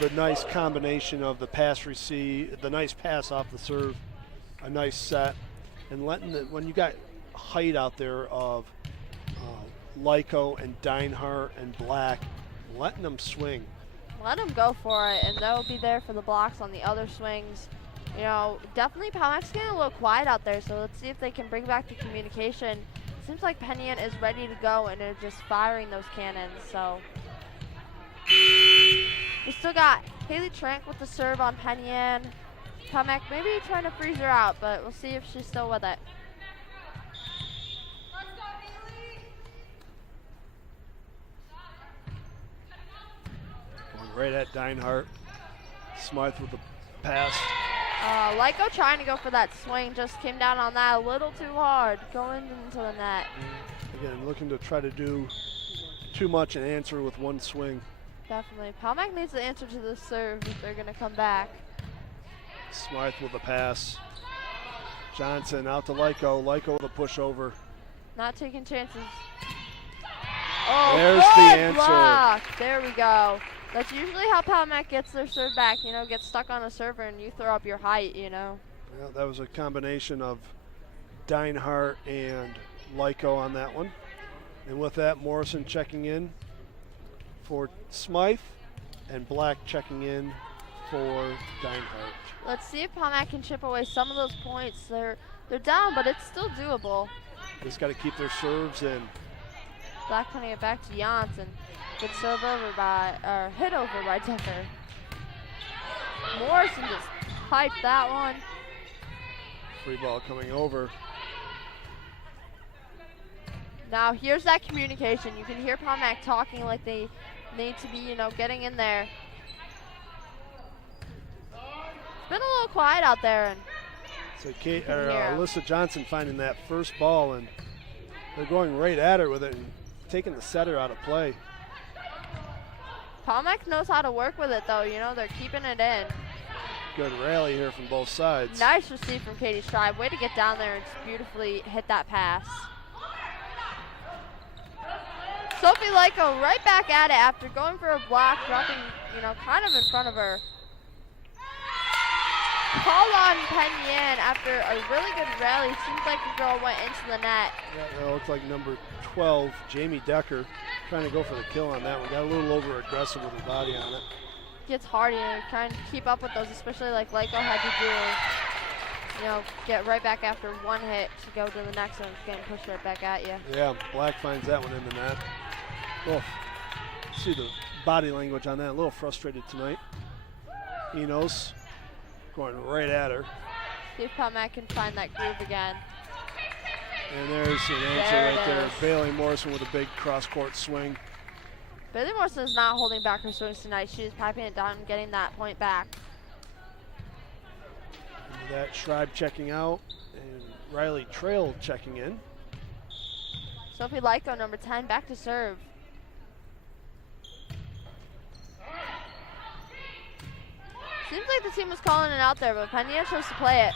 the nice combination of the pass receive, the nice pass off the serve, a nice set, and letting when you got height out there of Lyko and Deinhardt and Black, letting them swing. Let them go for it, and they'll be there for the blocks on the other swings. You know, definitely Palmack's getting a little quiet out there, so let's see if they can bring back the communication. Seems like Penn is ready to go, and they're just firing those cannons, so. We still got Haley Trank with the serve on Penn. Palmack maybe trying to freeze her out, but we'll see if she's still with it. Going right at Deinhardt. Smythe with the pass. Lyko trying to go for that swing, just came down on that a little too hard, going into the net. Again, looking to try to do too much and answer with one swing. Definitely. Palmack needs the answer to the serve if they're going to come back. Smythe with the pass. Johnson out to Lyko. Lyko with a push over. Not taking chances. Oh, there's good the answer. Block. There we go. That's usually how Palmack gets their serve back, you know, gets stuck on a server and you throw up your height, you know. Yeah, that was a combination of Deinhardt and Lyko on that one. And with that, Morrison checking in for Smythe and Black checking in for Deinhardt. Let's see if Palmack can chip away some of those points. They're down, but it's still doable. Just got to keep their serves in. Black putting it back to Janssen. Good serve over by, or hit over by Decker. Morrison just piped that one. Free ball coming over. Now here's that communication. You can hear Palmack talking like they need to be, you know, getting in there. It's been a little quiet out there. And so Alyssa Johnson finding that first ball, and they're going right at her with it and taking the setter out of play. Palmack knows how to work with it, though. You know, they're keeping it in. Good rally here from both sides. Nice receive from Katie Schreiber. Way to get down there and just beautifully hit that pass. Sophie Lyko right back at it after going for a block, dropping, kind of in front of her. Call on Penn after a really good rally. Seems like the girl went into the net. Yeah, that looks like number 12, Jamie Decker, trying to go for the kill on that one. Got a little over aggressive with her body on it. Gets hard here, trying to keep up with those, especially like Lyko had to do. Get right back after one hit to go to the next one, getting pushed right back at you. Yeah, Black finds that one in the net. See the body language on that, a little frustrated tonight. Enos going right at her. See if Pomac can find that groove again. And there's an answer right there. Bailey Morrison with a big cross-court swing. Bailey Morrison is not holding back her swings tonight. She's piping it down and getting that point back. Into that, Schreiber checking out, and Riley Trail checking in. Sophie Lyko, number 10, back to serve. Seems like the team was calling it out there, but Penn chose to play it.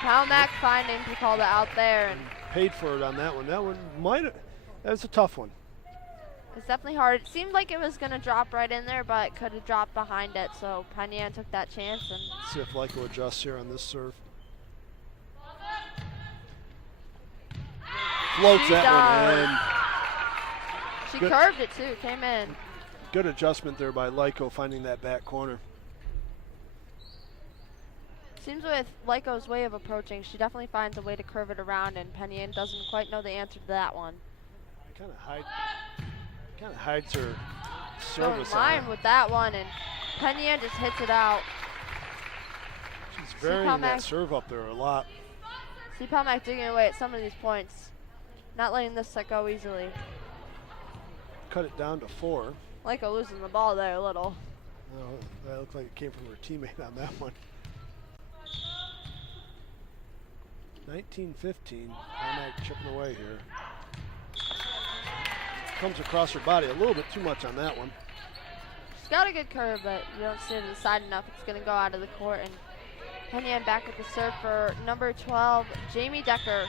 Pomac finding to call it out there. And paid for it on that one. That one that was a tough one. It's definitely hard. It seemed like it was going to drop right in there, but it could have dropped behind it. So Penn took that chance. And let's see if Lyko adjusts here on this serve. Floats that one in. She curved it too, came in. Good adjustment there by Lyko finding that back corner. Seems with Lyko's way of approaching, she definitely finds a way to curve it around, and Penn doesn't quite know the answer to that one. Kind of hides her service. Going line with that one, and Penn just hits it out. She's varying that serve up there a lot. See Pomac digging away at some of these points, not letting this set go easily. Cut it down to 4. Lyko losing the ball there a little. Oh, that looked like it came from her teammate on that one. 19-15, Pomac chipping away here. Comes across her body a little bit too much on that one. She's got a good curve, but you don't see it to the side enough. It's going to go out of the court. And Penn back with the serve for number 12, Jamie Decker.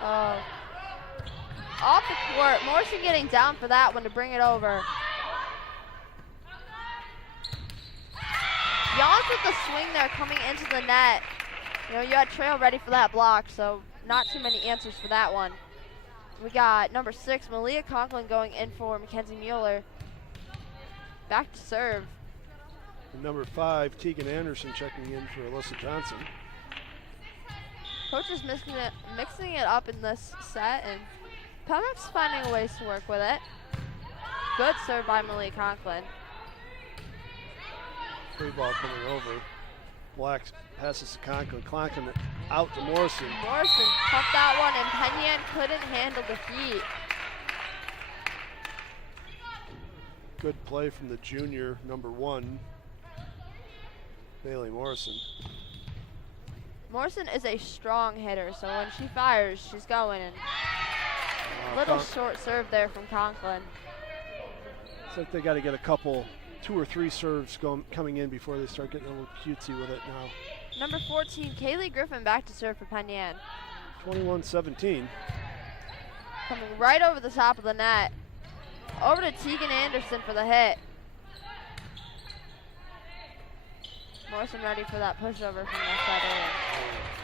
Off the court. Morrison getting down for that one to bring it over. Yawns with the swing there coming into the net. You had Trail ready for that block, so not too many answers for that one. We got number 6, Malia Conklin going in for Mackenzie Mueller. Back to serve. And number 5, Tegan Anderson checking in for Alyssa Johnson. Coach is mixing it up in this set, and Pomac's finding ways to work with it. Good serve by Malia Conklin. Free ball coming over. Black passes to Conklin. Conklin out to Morrison. Morrison pumped that one, and Penn couldn't handle the heat. Good play from the junior, number 1, Bailey Morrison. Morrison is a strong hitter, so when she fires, she's going. And little short serve there from Conklin. It's like they got to get 2 or 3 serves coming in before they start getting a little cutesy with it now. Number 14, Kaylee Griffin back to serve for Penn. 21-17. Coming right over the top of the net. Over to Tegan Anderson for the hit. Morrison ready for that pushover from the setter.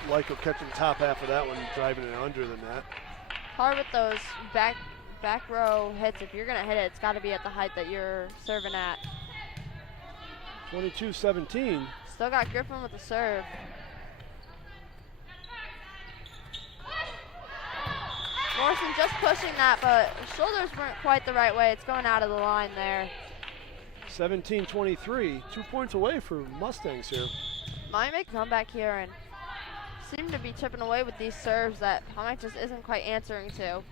Lyko catching the top half of that one, driving it under the net. Hard with those back row hits. If you're going to hit it, it's got to be at the height that you're serving at. 22-17. Still got Griffin with the serve. Morrison just pushing that, but shoulders weren't quite the right way. It's going out of the line there. 17-23, 2 points away for Mustangs here. Might make a comeback here and seem to be chipping away with these serves that Pomac just isn't quite answering to.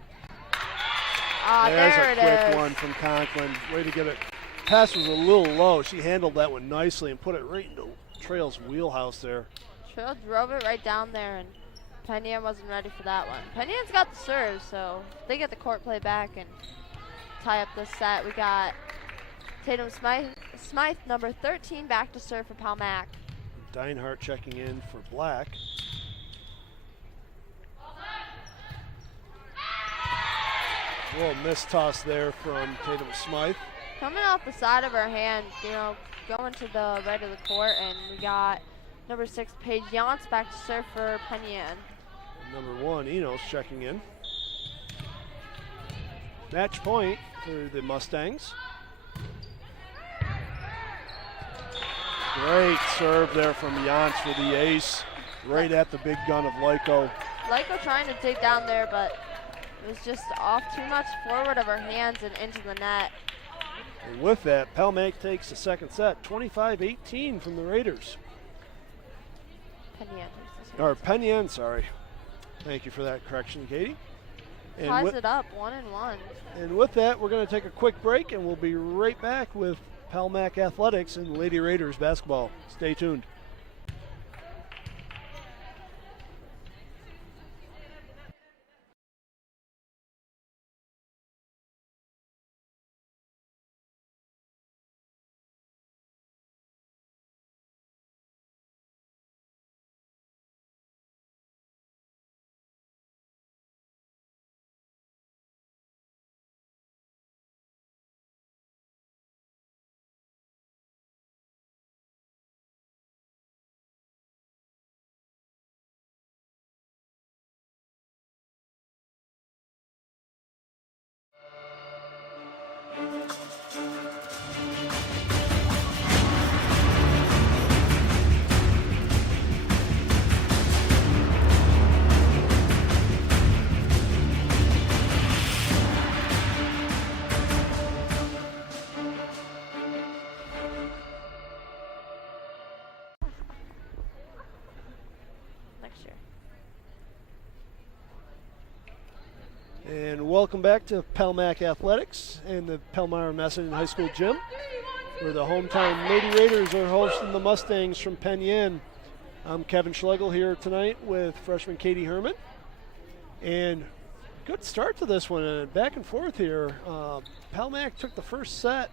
There it is. There's a quick one from Conklin. Way to get it. Pass was a little low. She handled that one nicely and put it right into Trail's wheelhouse there. Trail drove it right down there, and Penn wasn't ready for that one. Penn's got the serve, so they get the court play back and tie up this set. We got Tatum Smythe, number 13, back to serve for Palmac. Deinhardt checking in for Black. A little missed toss there from Tatum Smythe. Coming off the side of her hand, going to the right of the court, and we got number 6, Paige Yance, back to serve for Penn. Number 1, Enos checking in. Match point for the Mustangs. Great serve there from Yance for the ace, right at the big gun of Lyko. Lyko trying to dig down there, but it was just off too much forward of her hands and into the net. And with that, Palmac takes the second set, 25-18 from the Raiders. Penn Yan, sorry. Thank you for that correction, Katie. And ties it up 1-1. And with that, we're going to take a quick break, and we'll be right back with Palmac Athletics and Lady Raiders basketball. Stay tuned. And welcome back to Palmac Athletics and the Palmyra Messington High School gym, where the hometown Lady Raiders are hosting the Mustangs from Penn Yan. I'm Kevin Schlegel here tonight with freshman Katie Herman. And good start to this one, back and forth here. Palmac took the first set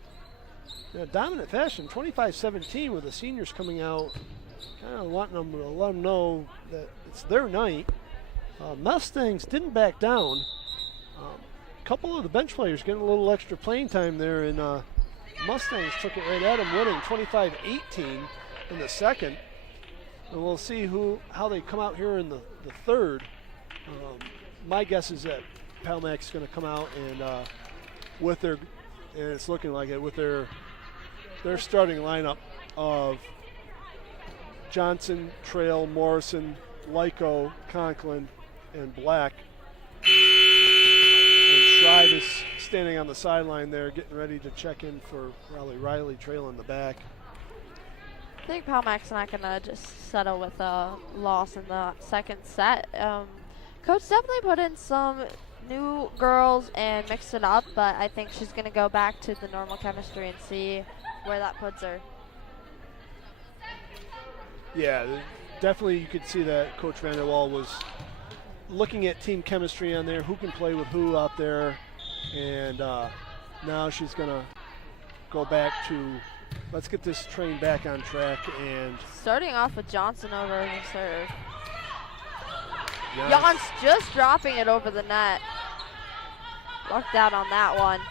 in a dominant fashion, 25-17, with the seniors coming out, kind of wanting them to let them know that it's their night. Mustangs didn't back down. A couple of the bench players getting a little extra playing time there, and Mustangs took it right at them, winning 25-18 in the second. And we'll see how they come out here in the third. My guess is that Palmac's going to come out and and it's looking like it, with their starting lineup of Johnson, Trail, Morrison, Lyko, Conklin, and Black. And Shrive is standing on the sideline there, getting ready to check in for Riley Trail in the back. I think Palmac's not going to just settle with a loss in the second set. Coach definitely put in some new girls and mixed it up, but I think she's going to go back to the normal chemistry and see where that puts her. Yeah, definitely you could see that Coach Vanderwall was looking at team chemistry on there, who can play with who out there, and now she's going to go back to, let's get this train back on track. And starting off with Johnson over the serve. Jan's just dropping it over the net. Lucked out on that one.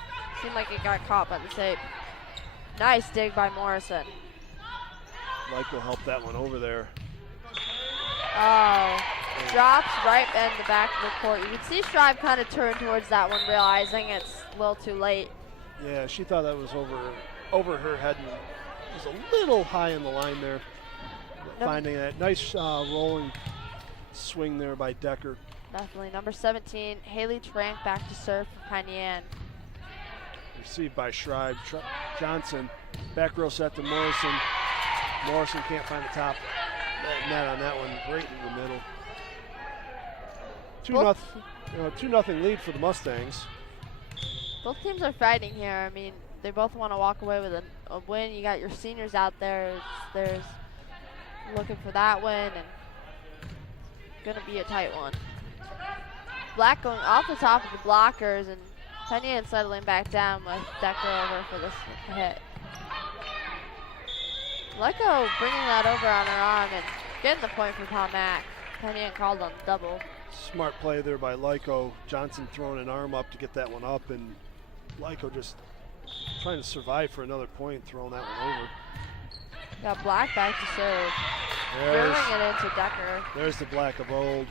Seemed like it got caught by the tape. Nice dig by Morrison. Mike will help that one over there. Oh, drops right in the back of the court. You can see Shrive kind of turn towards that one, realizing it's a little too late. Yeah, she thought that was over her head, and it was a little high in the line there. Finding that nice rolling swing there by Decker. Definitely. Number 17, Haley Trank, back to serve for Penn Yan. Received by Shrive. Johnson, back row set to Morrison. Morrison can't find the top net on that one. Great in the middle. 2-0 lead for the Mustangs. Both teams are fighting here. I mean, they both want to walk away with a win. You got your seniors out there. There's looking for that win, and going to be a tight one. Black going off the top of the blockers and Penn settling back down with Decker over for this hit. Lyko bringing that over on her arm and getting the point for Palmack. Penn called on double. Smart play there by Lyko. Johnson throwing an arm up to get that one up, and Lyko just trying to survive for another point, throwing that one over. Got Black back to serve. Drilling it into Decker. There's the Black of old.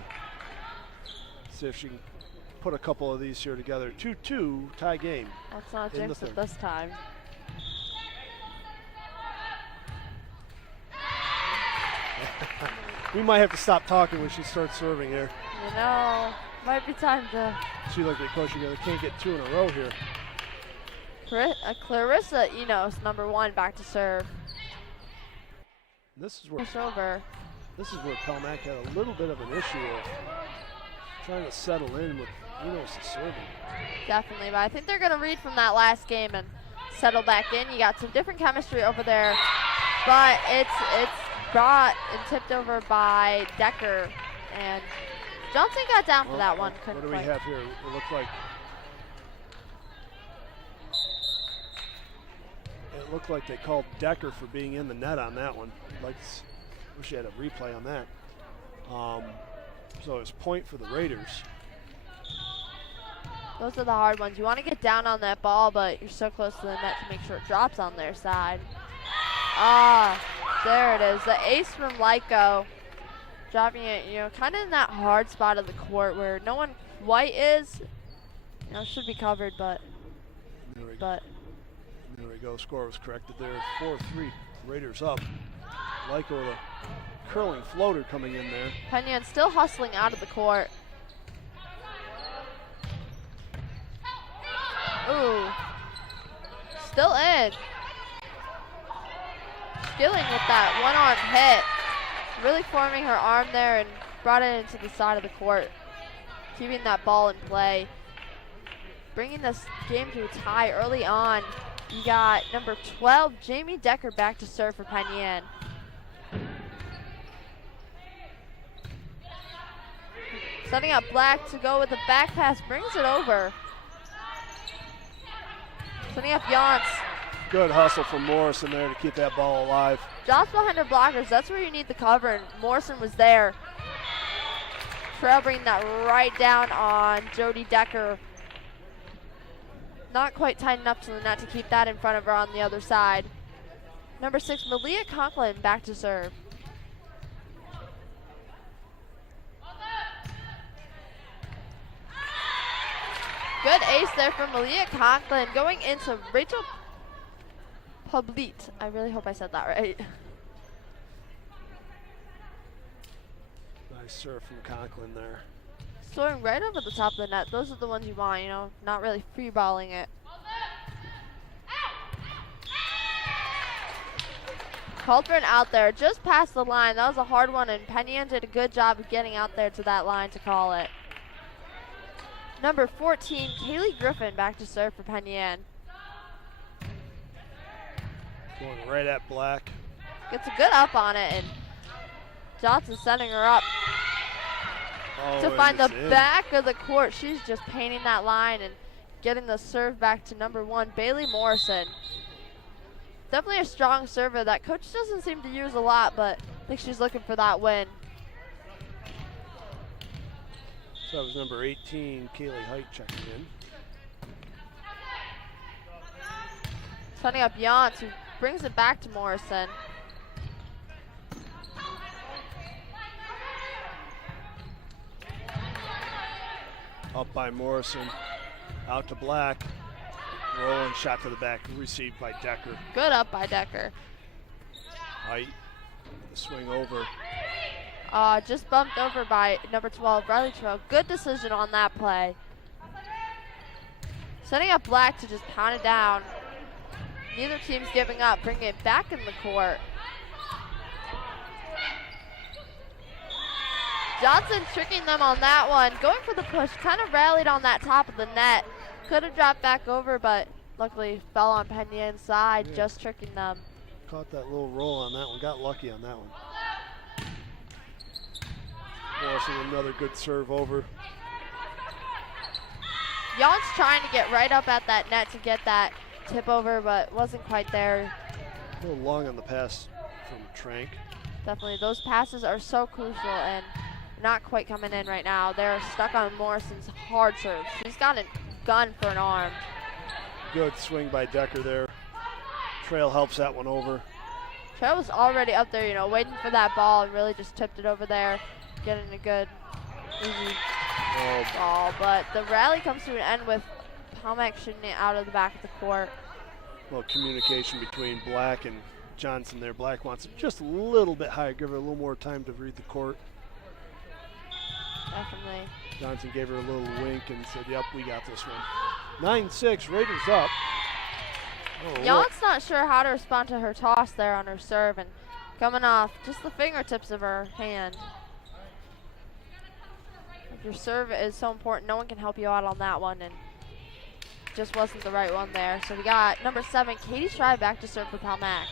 See if she can put a couple of these here together. 2-2, tie game. Let's not jinx it this time. We might have to stop talking when she starts serving here. You know, might be time to. See, like they coach together. Can't get two in a row here. Clarissa Enos, number 1, back to serve. This is where Palmack had a little bit of an issue of trying to settle in with Enos serving. Definitely, but I think they're going to read from that last game and settle back in. You got some different chemistry over there, but it's brought and tipped over by Decker, and Johnson got down for that one. What do we have here? It looked like they called Decker for being in the net on that one. Wish you had a replay on that. So it's point for the Raiders. Those are the hard ones. You want to get down on that ball, but you're so close to the net to make sure it drops on their side. There it is. The ace from Lyko. Dropping it, kind of in that hard spot of the court where no one quite is. Should be covered, but. There we go. Score was corrected there. 4-3. Raiders up. Lyko with a curling floater coming in there. Penn still hustling out of the court. Ooh. Still in. Skilling with that one-arm hit. Really forming her arm there and brought it into the side of the court. Keeping that ball in play. Bringing this game to a tie early on. You got number 12, Jamie Decker, back to serve for Penn. Setting up Black to go with the back pass, brings it over. Setting up Yance. Good hustle from Morrison there to keep that ball alive. Drops behind her blockers, that's where you need the cover, and Morrison was there. Trail bringing that right down on Jody Decker. Not quite tight enough to the net to keep that in front of her on the other side. Number 6, Malia Conklin, back to serve. Good ace there from Malia Conklin, going into Rachel Publit. I really hope I said that right. Nice serve from Conklin there. Soaring right over the top of the net. Those are the ones you want, not really free balling it. Colburn out there, just past the line. That was a hard one, and Penn did a good job of getting out there to that line to call it. Number 14, Kaylee Griffin, back to serve for Penn. Going right at Black. Gets a good up on it, and Johnson setting her up to find the back of the court. She's just painting that line and getting the serve back to number 1, Bailey Morrison. Definitely a strong server that coach doesn't seem to use a lot, but I think she's looking for that win. So that was number 18, Kaylee Height checking in. Setting up Yance, who brings it back to Morrison. Up by Morrison, out to Black. Rolling shot to the back, received by Decker. Good up by Decker. Height, the swing over. Just bumped over by number 12, Riley Terrell. Good decision on that play. Setting up Black to just pound it down. Neither team's giving up, bringing it back in the court. Johnson tricking them on that one. Going for the push, kind of rallied on that top of the net. Could have dropped back over, but luckily fell on Penn side, just tricking them. Caught that little roll on that one, got lucky on that one. Morrison, another good serve over. Jan's trying to get right up at that net to get that tip over, but wasn't quite there. A little long on the pass from Trank. Definitely, those passes are so crucial and not quite coming in right now. They're stuck on Morrison's hard serve. She's got a gun for an arm. Good swing by Decker there. Trail helps that one over. Trail was already up there, you know, waiting for that ball and really just tipped it over there, getting a good, easy ball. But the rally comes to an end with Palmack shooting it out of the back of the court. Well, communication between Black and Johnson there. Black wants it just a little bit higher, give her a little more time to read the court. Definitely. Johnson gave her a little wink and said, yep, we got this one. 9-6, Raiders up. Jan's not sure how to respond to her toss there on her serve and coming off just the fingertips of her hand. Your serve is so important. No one can help you out on that one, and just wasn't the right one there. So we got number 7, Katie Stride, back to serve for Palmack.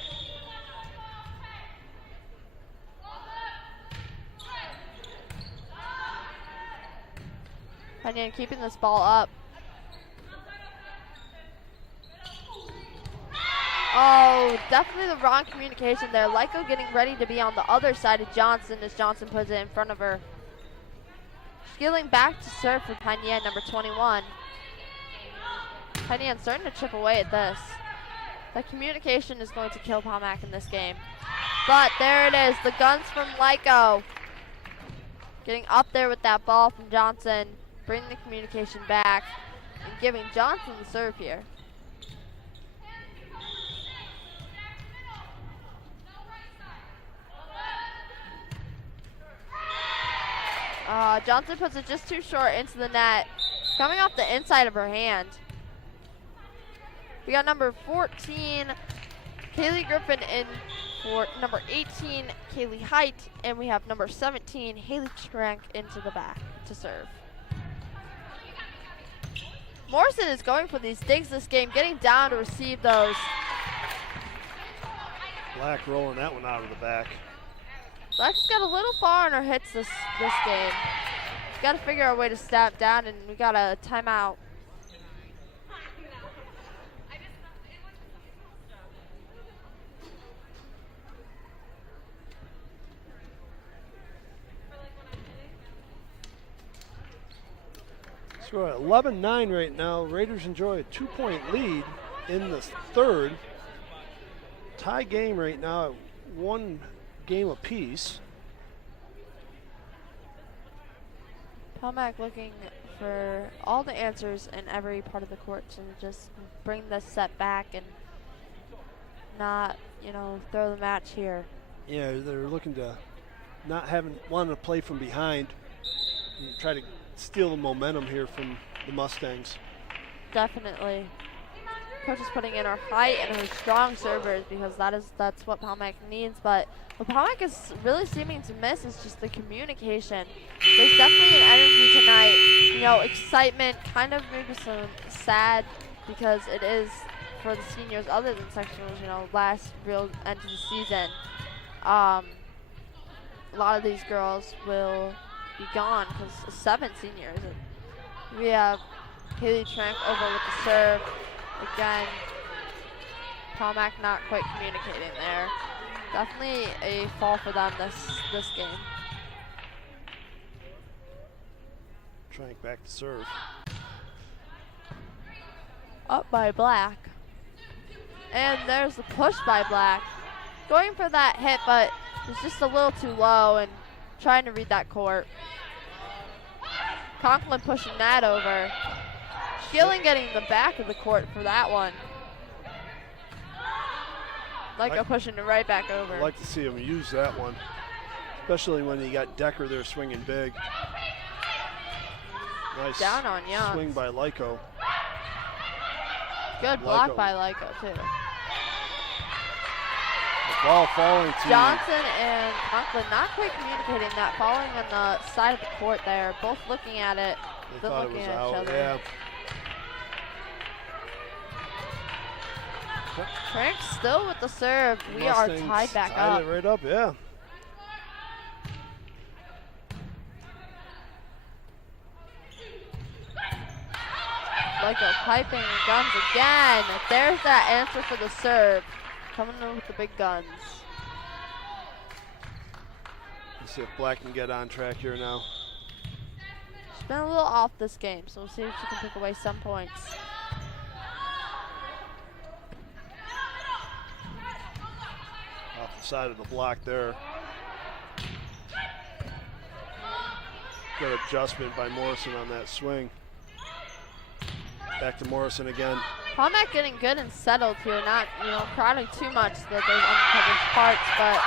Penn keeping this ball up. Oh, definitely the wrong communication there. Lyko getting ready to be on the other side of Johnson as Johnson puts it in front of her. Skilling back to serve for Penn, number 21. Penn starting to chip away at this. The communication is going to kill Palmack in this game. But there it is, the guns from Lyko. Getting up there with that ball from Johnson, bringing the communication back, and giving Johnson the serve here. Johnson puts it just too short into the net, coming off the inside of her hand. We got number 14, Kaylee Griffin, in for number 18, Kaylee Height, and we have number 17, Haley Trank, into the back to serve. Morrison is going for these digs this game, getting down to receive those. Black rolling that one out of the back. Black's got a little far on her hits this game. We've got to figure out a way to step down, and we got a timeout. So we're at 11-9 right now. Raiders enjoy a 2-point lead in the third. Tie game right now at 1 game apiece. Palmack looking for all the answers in every part of the court to just bring this set back and not, you know, throw the match here. Yeah, they're looking to not wanting to play from behind and try to steal the momentum here from the Mustangs. Definitely. Coach is putting in her height and her strong servers because that's what Palmack needs. But what Palmack is really seeming to miss is just the communication. There's definitely an energy tonight, you know, excitement, kind of maybe some sad because it is for the seniors other than sectionals, you know, last real end of the season. A lot of these girls will be gone because 7 seniors. And we have Haley Trank over with the serve. Again, Palmack not quite communicating there. Definitely a fall for them this game. Trank back to serve. Up by Black. And there's the push by Black. Going for that hit, but it's just a little too low and trying to read that court. Conklin pushing that over. Skilling getting the back of the court for that one. Lyko pushing it right back over. I'd like to see him use that one, especially when he got Decker there swinging big. Nice down on Young. Swing by Lyko. Good block by Lyko too. The ball falling to Johnson and Conklin not quite communicating that, falling on the side of the court there, both looking at it, they then looking it was at out. each other. Yeah. Trank still with the serve. We are tied back up. It right up, yeah. Lyko piping and guns again. There's that answer for the serve. Coming in with the big guns. Let's see if Black can get on track here now. She's been a little off this game, so we'll see if she can pick away some points. Off the side of the block there. Good adjustment by Morrison on that swing. Back to Morrison again. Palmack getting good and settled here, not crowding too much so that there's uncovered parts, but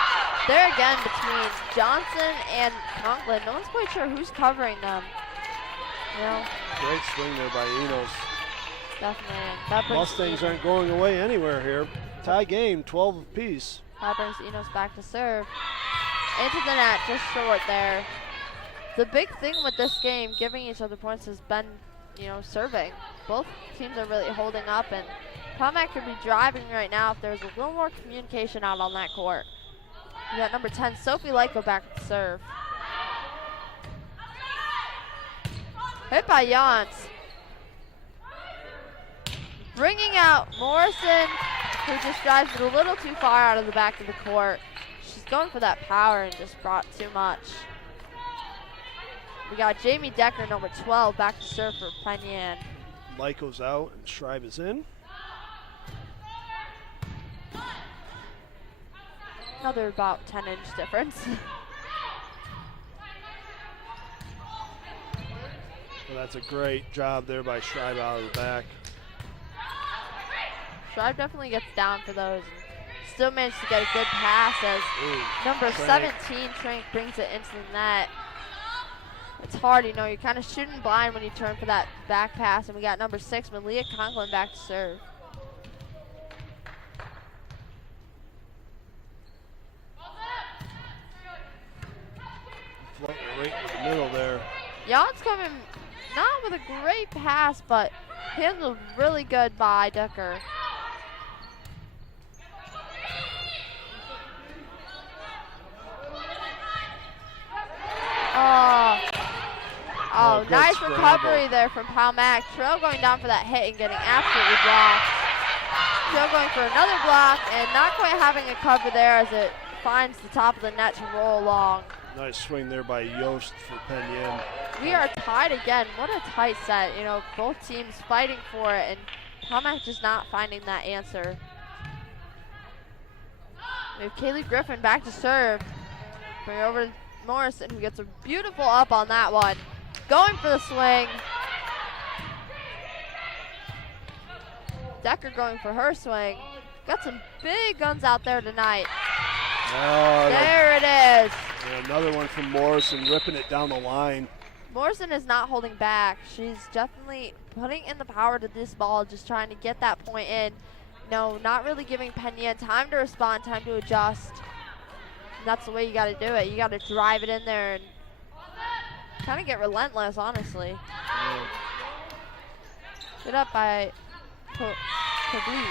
there again between Johnson and Conklin, no one's quite sure who's covering them. Great swing there by Enos. Definitely. That brings Mustangs aren't going away anywhere here. Tie game, 12 apiece. That brings Enos back to serve. Into the net, just short there. The big thing with this game, giving each other points, has been, serving. Both teams are really holding up, and Palmack could be driving right now if there's a little more communication out on that court. We got number 10, Sophie Lyko, back to serve. Hit by Jans. Bringing out Morrison, who just drives it a little too far out of the back of the court. She's going for that power and just brought too much. We got Jamie Decker, number 12, back to serve for Penn. Lyko's out and Schreiber is in. Another about 10-inch difference. Well, that's a great job there by Schreiber out of the back. Schreiber definitely gets down for those. Still managed to get a good pass as number Trank. 17, Trank, brings it into the net. It's hard, you're kind of shooting blind when you turn for that back pass, and we got number 6, Malia Conklin, back to serve. Floating right in the middle there. Jan's coming not with a great pass, but handled really good by Decker. Oh, good nice scramble. recovery there from Palmack. Trail going down for that hit and getting absolutely blocked. Trail going for another block and not quite having a cover there as it finds the top of the net to roll along. Nice swing there by Yost for Penn. We are tied again. What a tight set. Both teams fighting for it, and Palmack just not finding that answer. We have Kaylee Griffin back to serve. Bring it over to Morrison, who gets a beautiful up on that one. Going for the swing. Decker going for her swing. Got some big guns out there tonight. There it is. And another one from Morrison, ripping it down the line. Morrison is not holding back. She's definitely putting in the power to this ball, just trying to get that point in. Not really giving Penn time to respond, time to adjust. And that's the way you got to do it. You got to drive it in there and kind of get relentless, honestly. Yeah. Good up by Pabli.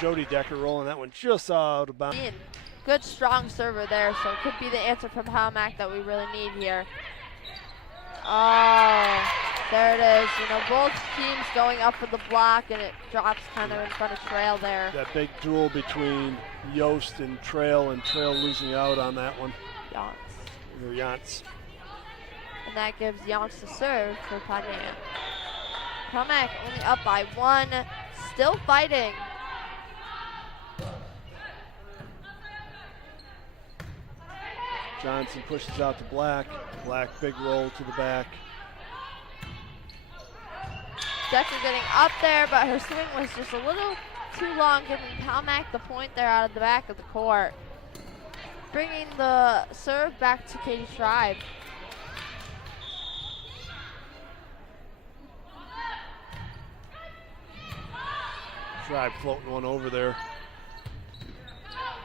Jody Decker rolling that one just out of bounds. Good strong server there, so it could be the answer from Palmack that we really need here. Oh, there it is. Both teams going up for the block, and it drops kind of in front of Trail there. That big duel between Yost and Trail losing out on that one. Jans. And that gives Jans to serve for Penn. Palmack only up by 1, still fighting. Johnson pushes out to Black. Black, big roll to the back. Decker getting up there, but her swing was just a little too long, giving Palmack the point there out of the back of the court. Bringing the serve back to Katie Schreiber. Schreiber floating one over there.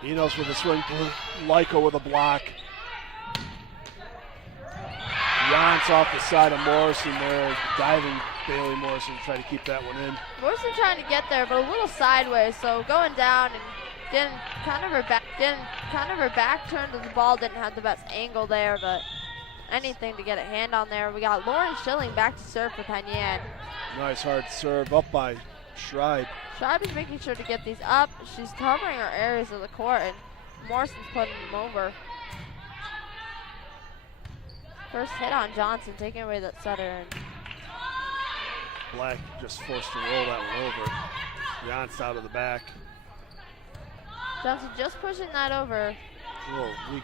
Enos with a swing to Lyko with a block. Jans off the side of Morrison there, diving Bailey Morrison to try to keep that one in. Morrison trying to get there, but a little sideways, so going down and getting kind of her back turned to the ball, didn't have the best angle there, but anything to get a hand on there. We got Lauren Schilling back to serve for Penn Yan. Nice hard serve up by Schreib. Schreib is making sure to get these up. She's covering her areas of the court, and Morrison's putting them over. First hit on Johnson, taking away that setter. And Black just forced to roll that one over. Jans out of the back. Johnson just pushing that over. A little weak.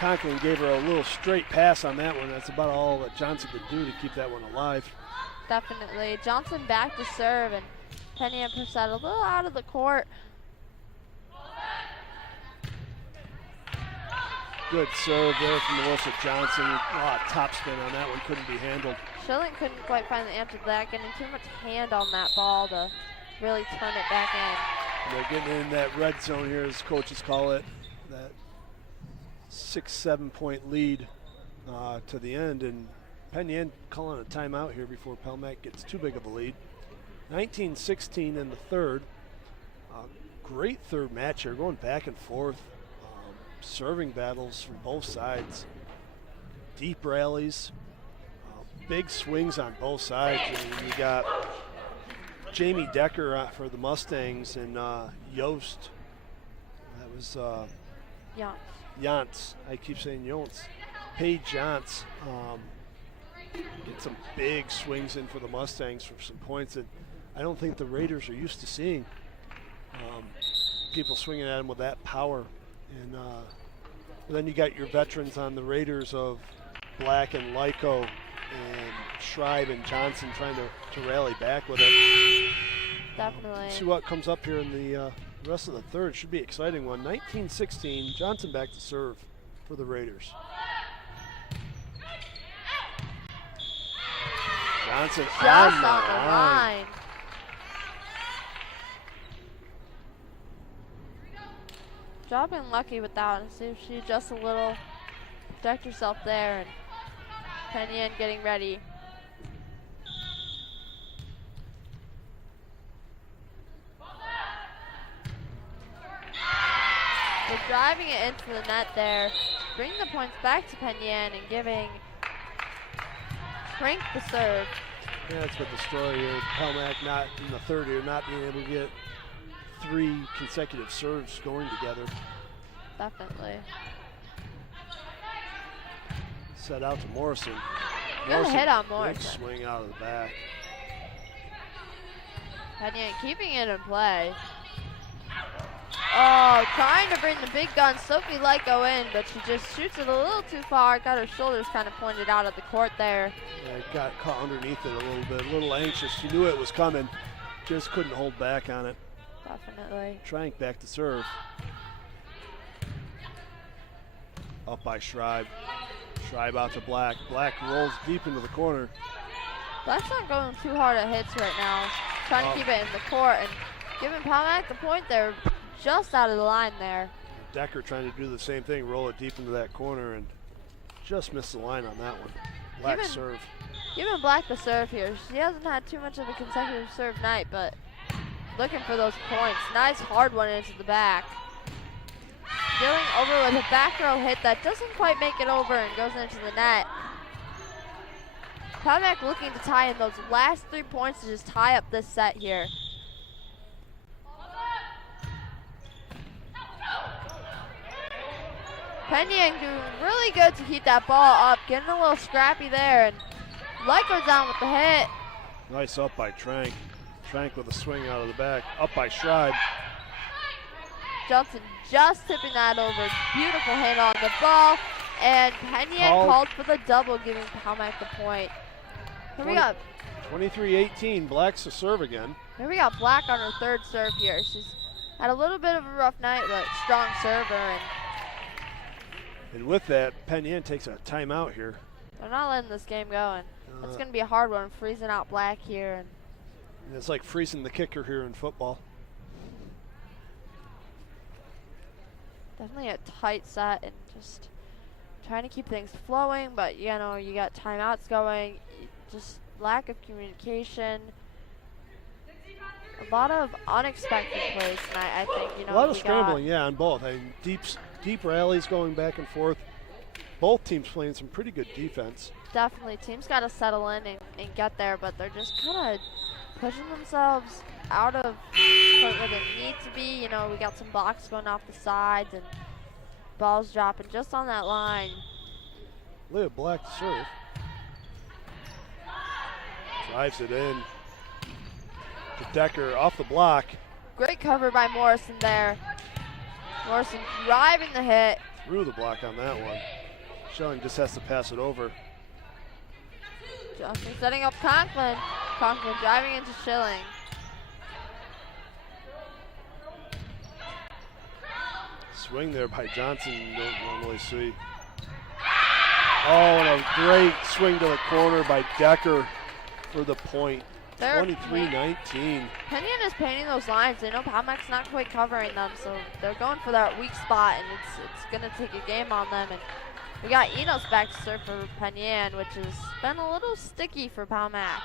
Conklin gave her a little straight pass on that one. That's about all that Johnson could do to keep that one alive. Definitely. Johnson back to serve, and Penn Yan pushed that a little out of the court. Good serve there from Melissa Johnson. Top spin on that one, couldn't be handled. Schilling couldn't quite find the answer to that, getting too much hand on that ball to really turn it back in. They're getting in that red zone here, as coaches call it, that 6-7 point lead to the end, and Penn Yan calling a timeout here before Pelmac gets too big of a lead. 19-16 in the third. Great third match here, going back and forth. Serving battles from both sides. Deep rallies. Big swings on both sides. And you got Jamie Decker for the Mustangs and Yost. That was Jans. I keep saying Jons. Paige Jans. Get some big swings in for the Mustangs for some points that I don't think the Raiders are used to seeing. People swinging at them with that power. And then you got your veterans on the Raiders of Black and Lyko and Schreib and Johnson trying to rally back with it. Definitely. See what comes up here in the rest of the third. Should be an exciting one. 19-16, Johnson back to serve for the Raiders. Johnson just on the line. Dropping lucky with that one. See if she adjusts a little, protect herself there, and Penn Yan getting ready. We're driving it into the net there, bringing the points back to Penn Yan and giving Frank the serve. Yeah, that's what the story is. Pelmac not in the third here, not being able to get 3 consecutive serves going together. Definitely. Set out to Morrison. Good hit on Big Morrison. swing out of the back. Penn Yan keeping it in play. Oh, trying to bring the big gun Sophie Lyko in, but she just shoots it a little too far. Got her shoulders kind of pointed out at the court there. Yeah, got caught underneath it a little bit, a little anxious. She knew it was coming, just couldn't hold back on it. Definitely. Trank back to serve. Up by Schreib. Schreib out to Black. Black rolls deep into the corner. Black's not going too hard at hits right now. Trying to keep it in the court and giving Pelmac the point there, just out of the line there. Decker trying to do the same thing, roll it deep into that corner, and just missed the line on that one. Black serve. Giving Black the serve here. She hasn't had too much of a consecutive serve night, but looking for those points. Nice hard one into the back. Dealing over with a back row hit that doesn't quite make it over and goes into the net. Pelmac looking to tie in those last 3 points to just tie up this set here. Penn Yan doing really good to keep that ball up, getting a little scrappy there, and Lyko down with the hit. Nice up by Trank. Trank with a swing out of the back. Up by Schreib. Johnson just tipping that over. Beautiful hit on the ball, and Penn Yan called for the double, giving Pelmac the point. Here we go. 23-18, Black's to serve again. Here we got Black on her third serve here. She's had a little bit of a rough night, but strong server. And with that, Penn Yan takes a timeout here. They're not letting this game go, and it's going to be a hard one, freezing out Black here. And it's like freezing the kicker here in football. Definitely a tight set and just trying to keep things flowing, but you know, you got timeouts going, just lack of communication. A lot of unexpected plays tonight, I think. You know, a lot of scrambling, yeah, on both. I mean, deep rallies going back and forth. both teams playing some pretty good defense. Definitely. Teams got to settle in and get there, but they're just kind of pushing themselves out of where they need to be. You know, we got some blocks going off the sides and balls dropping just on that line. Leah Black to serve. Drives it in to Decker off the block. Great cover by Morrison there. Morrison driving the hit. Through the block on that one. Schilling just has to pass it over. Johnson setting up Conklin. Conklin driving into Schilling. Swing there by Johnson, you don't normally see. Oh, and a great swing to the corner by Decker for the point. 23-19. Penn is painting those lines. They know Palmac's not quite covering them, so they're going for that weak spot, and it's going to take a game on them. And we got Enos back to serve for Penn, which has been a little sticky for Palmac.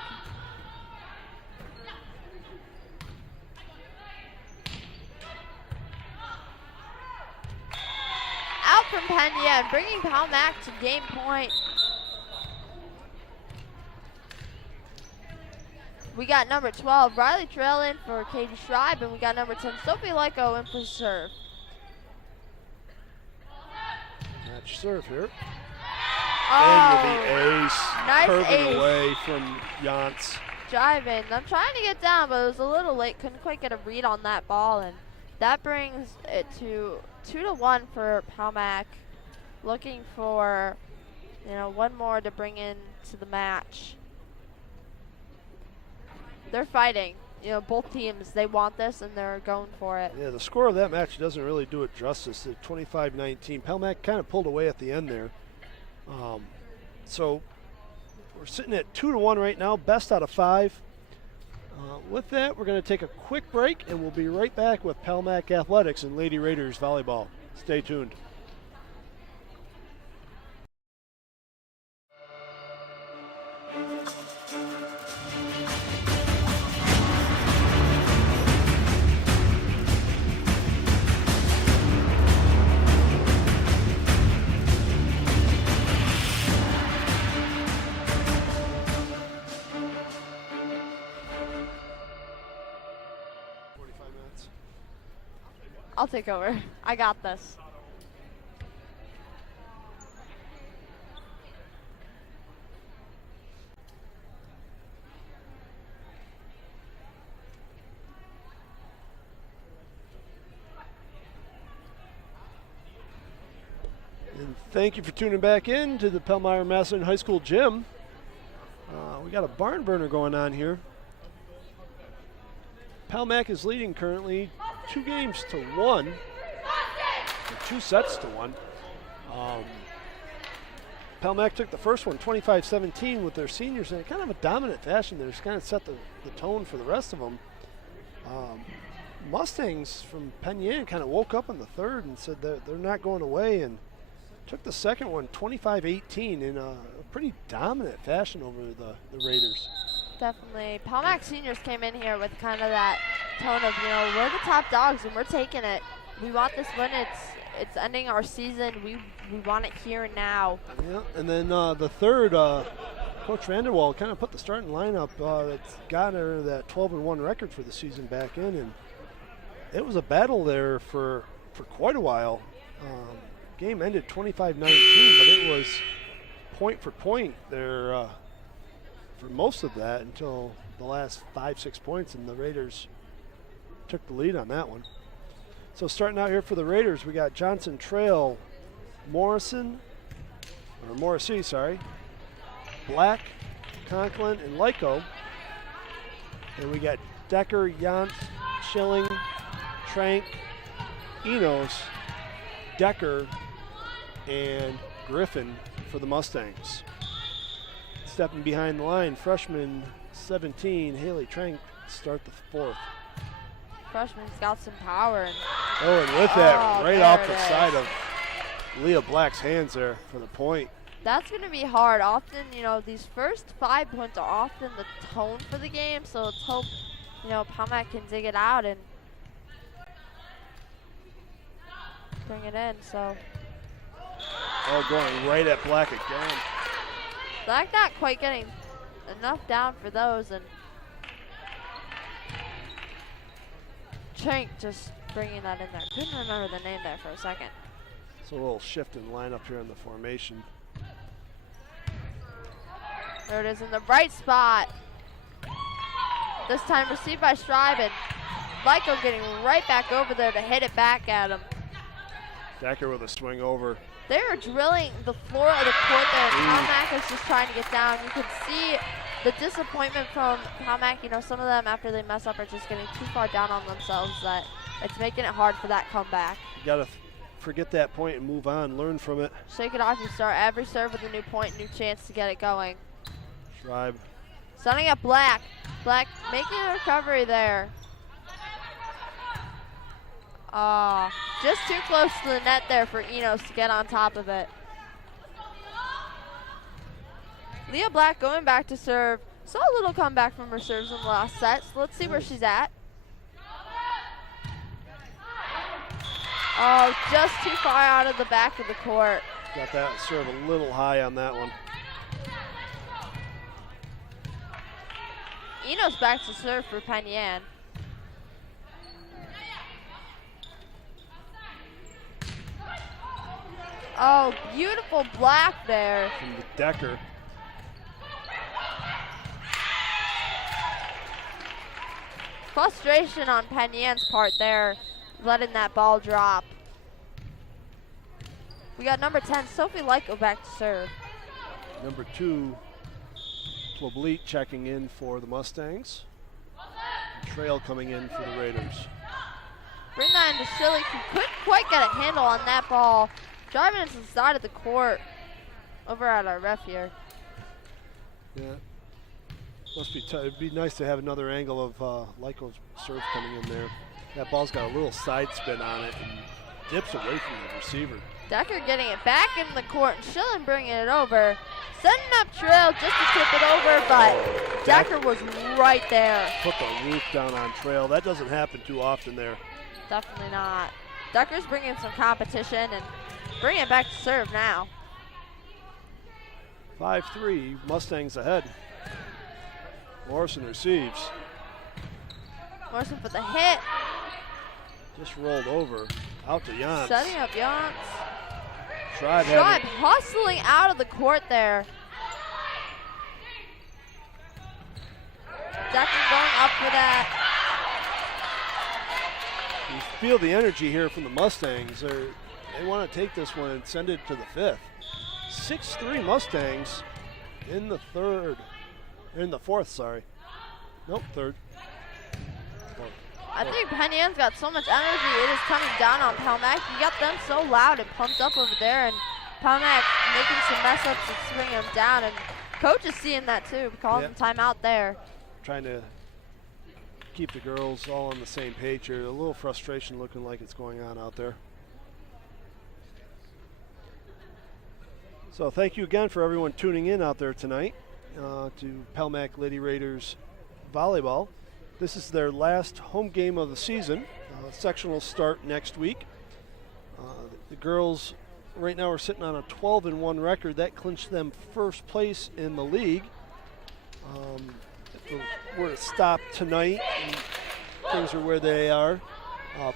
Out from Penn, bringing Palmac to game point. We got number 12, Riley Trail in for Katie Schreiber, and we got number 10, Sophie Lyko in for serve. Match serve here. Oh, And with the ace, nice curving ace. away from Jantz. Driving. I'm trying to get down, but it was a little late. Couldn't quite get a read on that ball, and that brings it to 2-1 for Palmac. Looking for, one more to bring in to the match. They're fighting. Both teams, they want this and they're going for it. Yeah, the score of that match doesn't really do it justice. At 25-19, Palmac kind of pulled away at the end there. So we're sitting at 2-1 right now, best out of 5. With that, we're going to take a quick break, and we'll be right back with Palmac Athletics and Lady Raiders Volleyball. Stay tuned. I'll take over. I got this. And thank you for tuning back in to the Pellmeyer Massillon High School gym. We got a barn burner going on here. Palmac is leading currently 2-1, or 2 sets to 1. Palmac took the first one 25-17 with their seniors in kind of a dominant fashion. They just kind of set the tone for the rest of them. Mustangs from Penn kind of woke up in the third and said they're not going away, and took the second one 25-18 in a pretty dominant fashion over the Raiders. Definitely. Palmac seniors came in here with kind of that tone of, we're the top dogs and we're taking it. We want this win. It's ending our season. We want it here and now. Yeah, and then the third, Coach Vanderwall kind of put the starting lineup that's got her that 12-1 record for the season back in, and it was a battle there for quite a while. Game ended 25-19, but it was point for point there for most of that until the last 5-6 points, and the Raiders took the lead on that one. So starting out here for the Raiders, we got Johnson, Trail, Morrissey, Black, Conklin, and Lyko. And we got Decker, Jantz, Schilling, Trank, Enos, Decker, and Griffin for the Mustangs. Stepping behind the line, freshman 17, Haley Trank, start the fourth. Freshman's got some power. And with that, right off the side of Leah Black's hands there for the point. That's going to be hard. Often, these first 5 points are often the tone for the game, so let's hope, Palmac can dig it out and bring it in. So. Oh, going right at Black again. Black not quite getting enough down for those, and Trank just bringing that in there. Couldn't remember the name there for a second. It's a little shift in lineup here in the formation. There it is in the right spot. This time received by Strive, and Lyko getting right back over there to hit it back at him. Decker with a swing over. They were drilling the floor of the court there. Palmack is just trying to get down. You can see the disappointment from Palmack. You know, some of them after they mess up are just getting too far down on themselves that it's making it hard for that comeback. You gotta forget that point and move on, learn from it. Shake it off. You start every serve with a new point, new chance to get it going. Schreib. Sunning up Black. Black making a recovery there. Just too close to the net there for Enos to get on top of it. Leah Black going back to serve. Saw a little comeback from her serves in the last set, so let's see where she's at. Oh, just too far out of the back of the court. Got that serve a little high on that one. Enos back to serve for Penn. Oh, beautiful Black there. From the Decker. Frustration on Penn's part there, letting that ball drop. We got number 10, Sophie Lyko back to serve. Number 2, Plobleet checking in for the Mustangs. And Trail coming in for the Raiders. Bring that into Schilling, who couldn't quite get a handle on that ball. Driving into the side of the court over at our ref here. Yeah. Must be it'd be nice to have another angle of Lyko's serve coming in there. That ball's got a little side spin on it and dips away from the receiver. Decker getting it back in the court and Schilling bringing it over. Setting up Trail just to tip it over, but Decker was right there. Put the roof down on Trail. That doesn't happen too often there. Definitely not. Decker's bringing some competition and bringing it back to serve now. 5-3, Mustangs ahead. Morrison receives. Morrison for the hit. Just rolled over. Out to Jans. Setting up Jans. Schreib hustling out of the court there. Decker going up for that. You feel the energy here from the Mustangs. They want to take this one and send it to the 5th. 6-3 Mustangs in the fourth, sorry. Nope, third. Fourth. I think Penn's got so much energy, it is coming down on Palmack. You got them so loud and pumped up over there, and Palmack making some mess ups and swinging them down, and coach is seeing that too, calling them timeout there. Trying to keep the girls all on the same page here. A little frustration looking like it's going on out there. So thank you again for everyone tuning in out there tonight to Palmack Lady Raiders Volleyball. This is their last home game of the season. Sectional start next week. The girls right now are sitting on a 12-1 record. That clinched them first place in the league. If we were to stop tonight and things are where they are,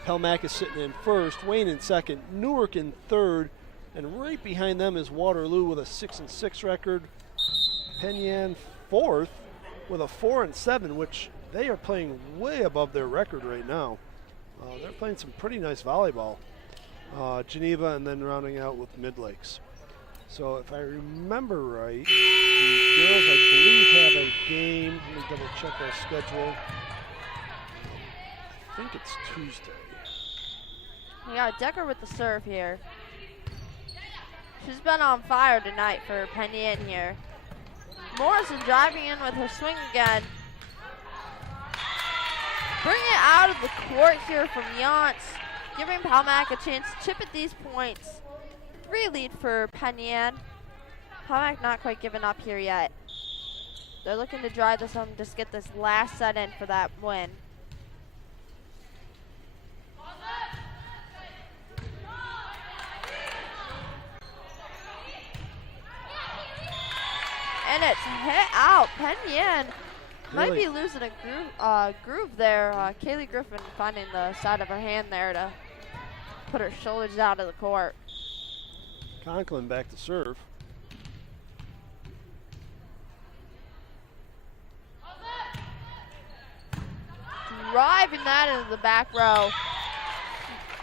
Palmack is sitting in first, Wayne in second, Newark in third, and right behind them is Waterloo with a 6-6 record. Penn fourth with a 4-7, which they are playing way above their record right now. They're playing some pretty nice volleyball. Geneva and then rounding out with Mid Lakes. So if I remember right, the girls I believe have a game. Let me double check our schedule. I think it's Tuesday. We got Decker with the serve here. She's been on fire tonight for Penn here. Morrison driving in with her swing again. Bring it out of the court here from Jans, giving Palmack a chance to chip at these points. 3 lead for Penn. Palmack not quite giving up here yet. They're looking to drive this home, just get this last set in for that win. and it's hit out. Penn Yan might be losing a groove there. Kaylee Griffin finding the side of her hand there to put her shoulders out of the court. Conklin back to serve. Driving that into the back row.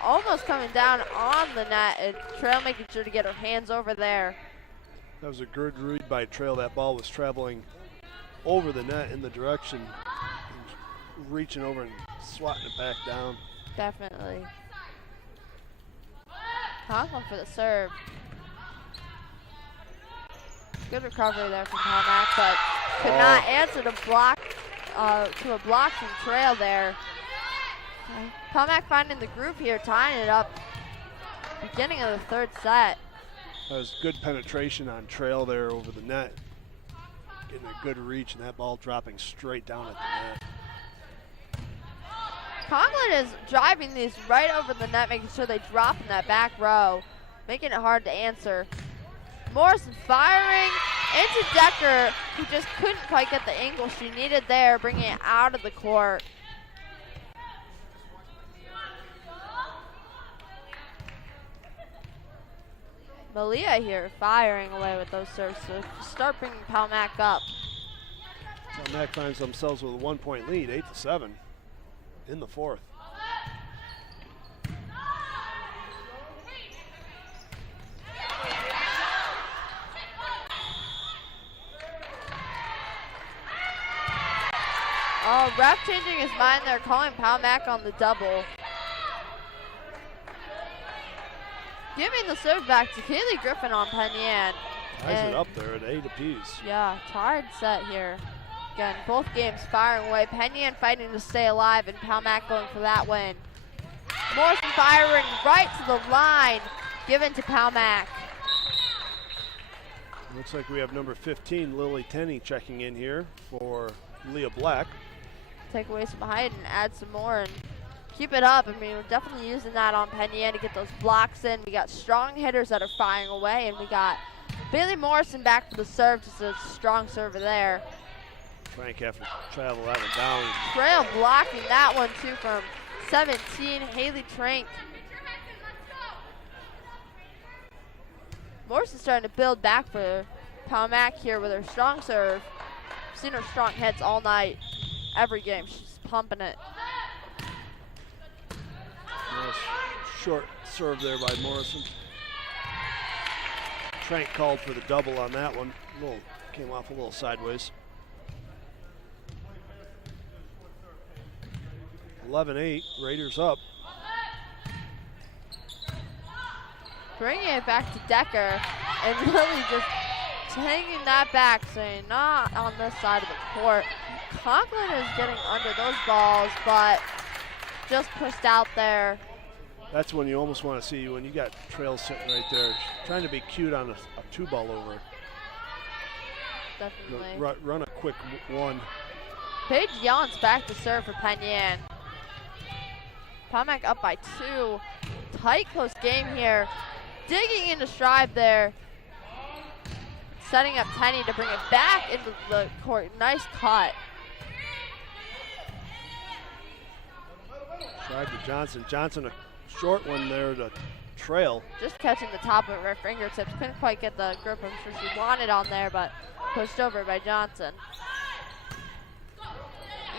Almost coming down on the net, and Trail making sure to get her hands over there. That was a good read by Trail. That ball was traveling over the net in the direction, reaching over and swatting it back down. Definitely. Conklin for the serve. Good recovery there from Palmack, but could not answer to a block from Trail there. Palmack finding the groove here, tying it up. Beginning of the third set. That was good penetration on Trail there over the net. Getting a good reach, and that ball dropping straight down at the net. Conklin is driving these right over the net, making sure they drop in that back row, making it hard to answer. Morrison firing into Decker, who just couldn't quite get the angle she needed there, bringing it out of the court. Malia here firing away with those serves to start bringing Palmack up. Palmack finds themselves with a 1-point lead, 8-7 in the fourth. Oh, ref changing his mind there, calling Palmack on the double. Giving the serve back to Kaylee Griffin on Penn Yan. Ties it up there at 8 apiece. Yeah, tied set here. Again, both games firing away. Penn Yan fighting to stay alive, and Palmack going for that win. Morrison firing right to the line, given to Palmack. Looks like we have number 15, Lily Tenney, checking in here for Leah Black. Take away some height and add some more and keep it up. I mean, we're definitely using that on Penn Yan to get those blocks in. We got strong hitters that are firing away, and we got Bailey Morrison back for the serve. Just a strong server there. Frank have to travel that one down. Trail blocking that one too from 17, Haley Trank. Morrison starting to build back for Palmack here with her strong serve. Seen her strong hits all night, every game. She's pumping it. Nice short serve there by Morrison. Trank called for the double on that one. Came off a little sideways. 11-8, Raiders up. Bringing it back to Decker, and really just taking that back, saying not on this side of the court. Conklin is getting under those balls, but just pushed out there. That's when you almost want to see when you got Trail sitting right there, trying to be cute on a 2-ball over. Definitely. Run a quick one. Paige Yon's back to serve for Penn Yan. Palmack up by 2. Tight, close game here. Digging into stride there. Setting up Tenney to bring it back into the court. Nice cut. Stride to Johnson. Johnson, a short one there to Trail. Just catching the top of her fingertips. Couldn't quite get the grip I'm sure she wanted on there, but pushed over by Johnson.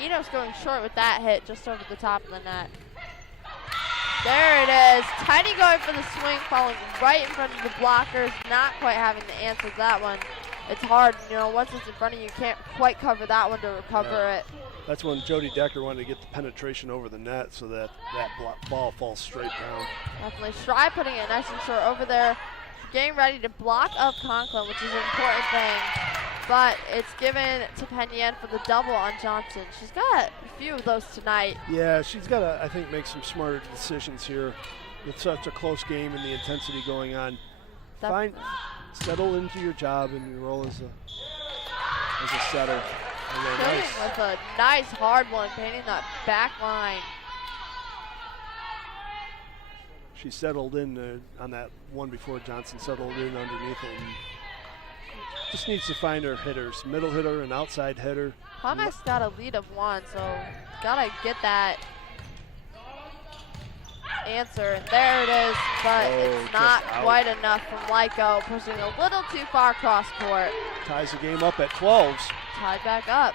Eno's going short with that hit just over the top of the net. There it is. Tenney going for the swing, falling right in front of the blockers, not quite having the answer to that one. It's hard, you know, once it's in front of you, you can't quite cover that one to recover it. That's when Jody Decker wanted to get the penetration over the net so that ball falls straight down. Definitely. Stride putting it nice and short over there, getting ready to block up Conklin, which is an important thing. But it's given to Penn Yan for the double on Johnson. She's got a few of those tonight. Yeah, she's got to, I think, make some smarter decisions here with such a close game and the intensity going on. Settle into your job and your role as a setter. Nice. With a nice hard one, painting that back line. She settled in on that one before Johnson settled in underneath it and Just needs to find her hitters, middle hitter and outside hitter. Palmack's got a lead of 1, so gotta get that answer. And there it is, but it's not quite enough from Lyko, pushing a little too far cross court. Ties the game up at 12s. Tied back up.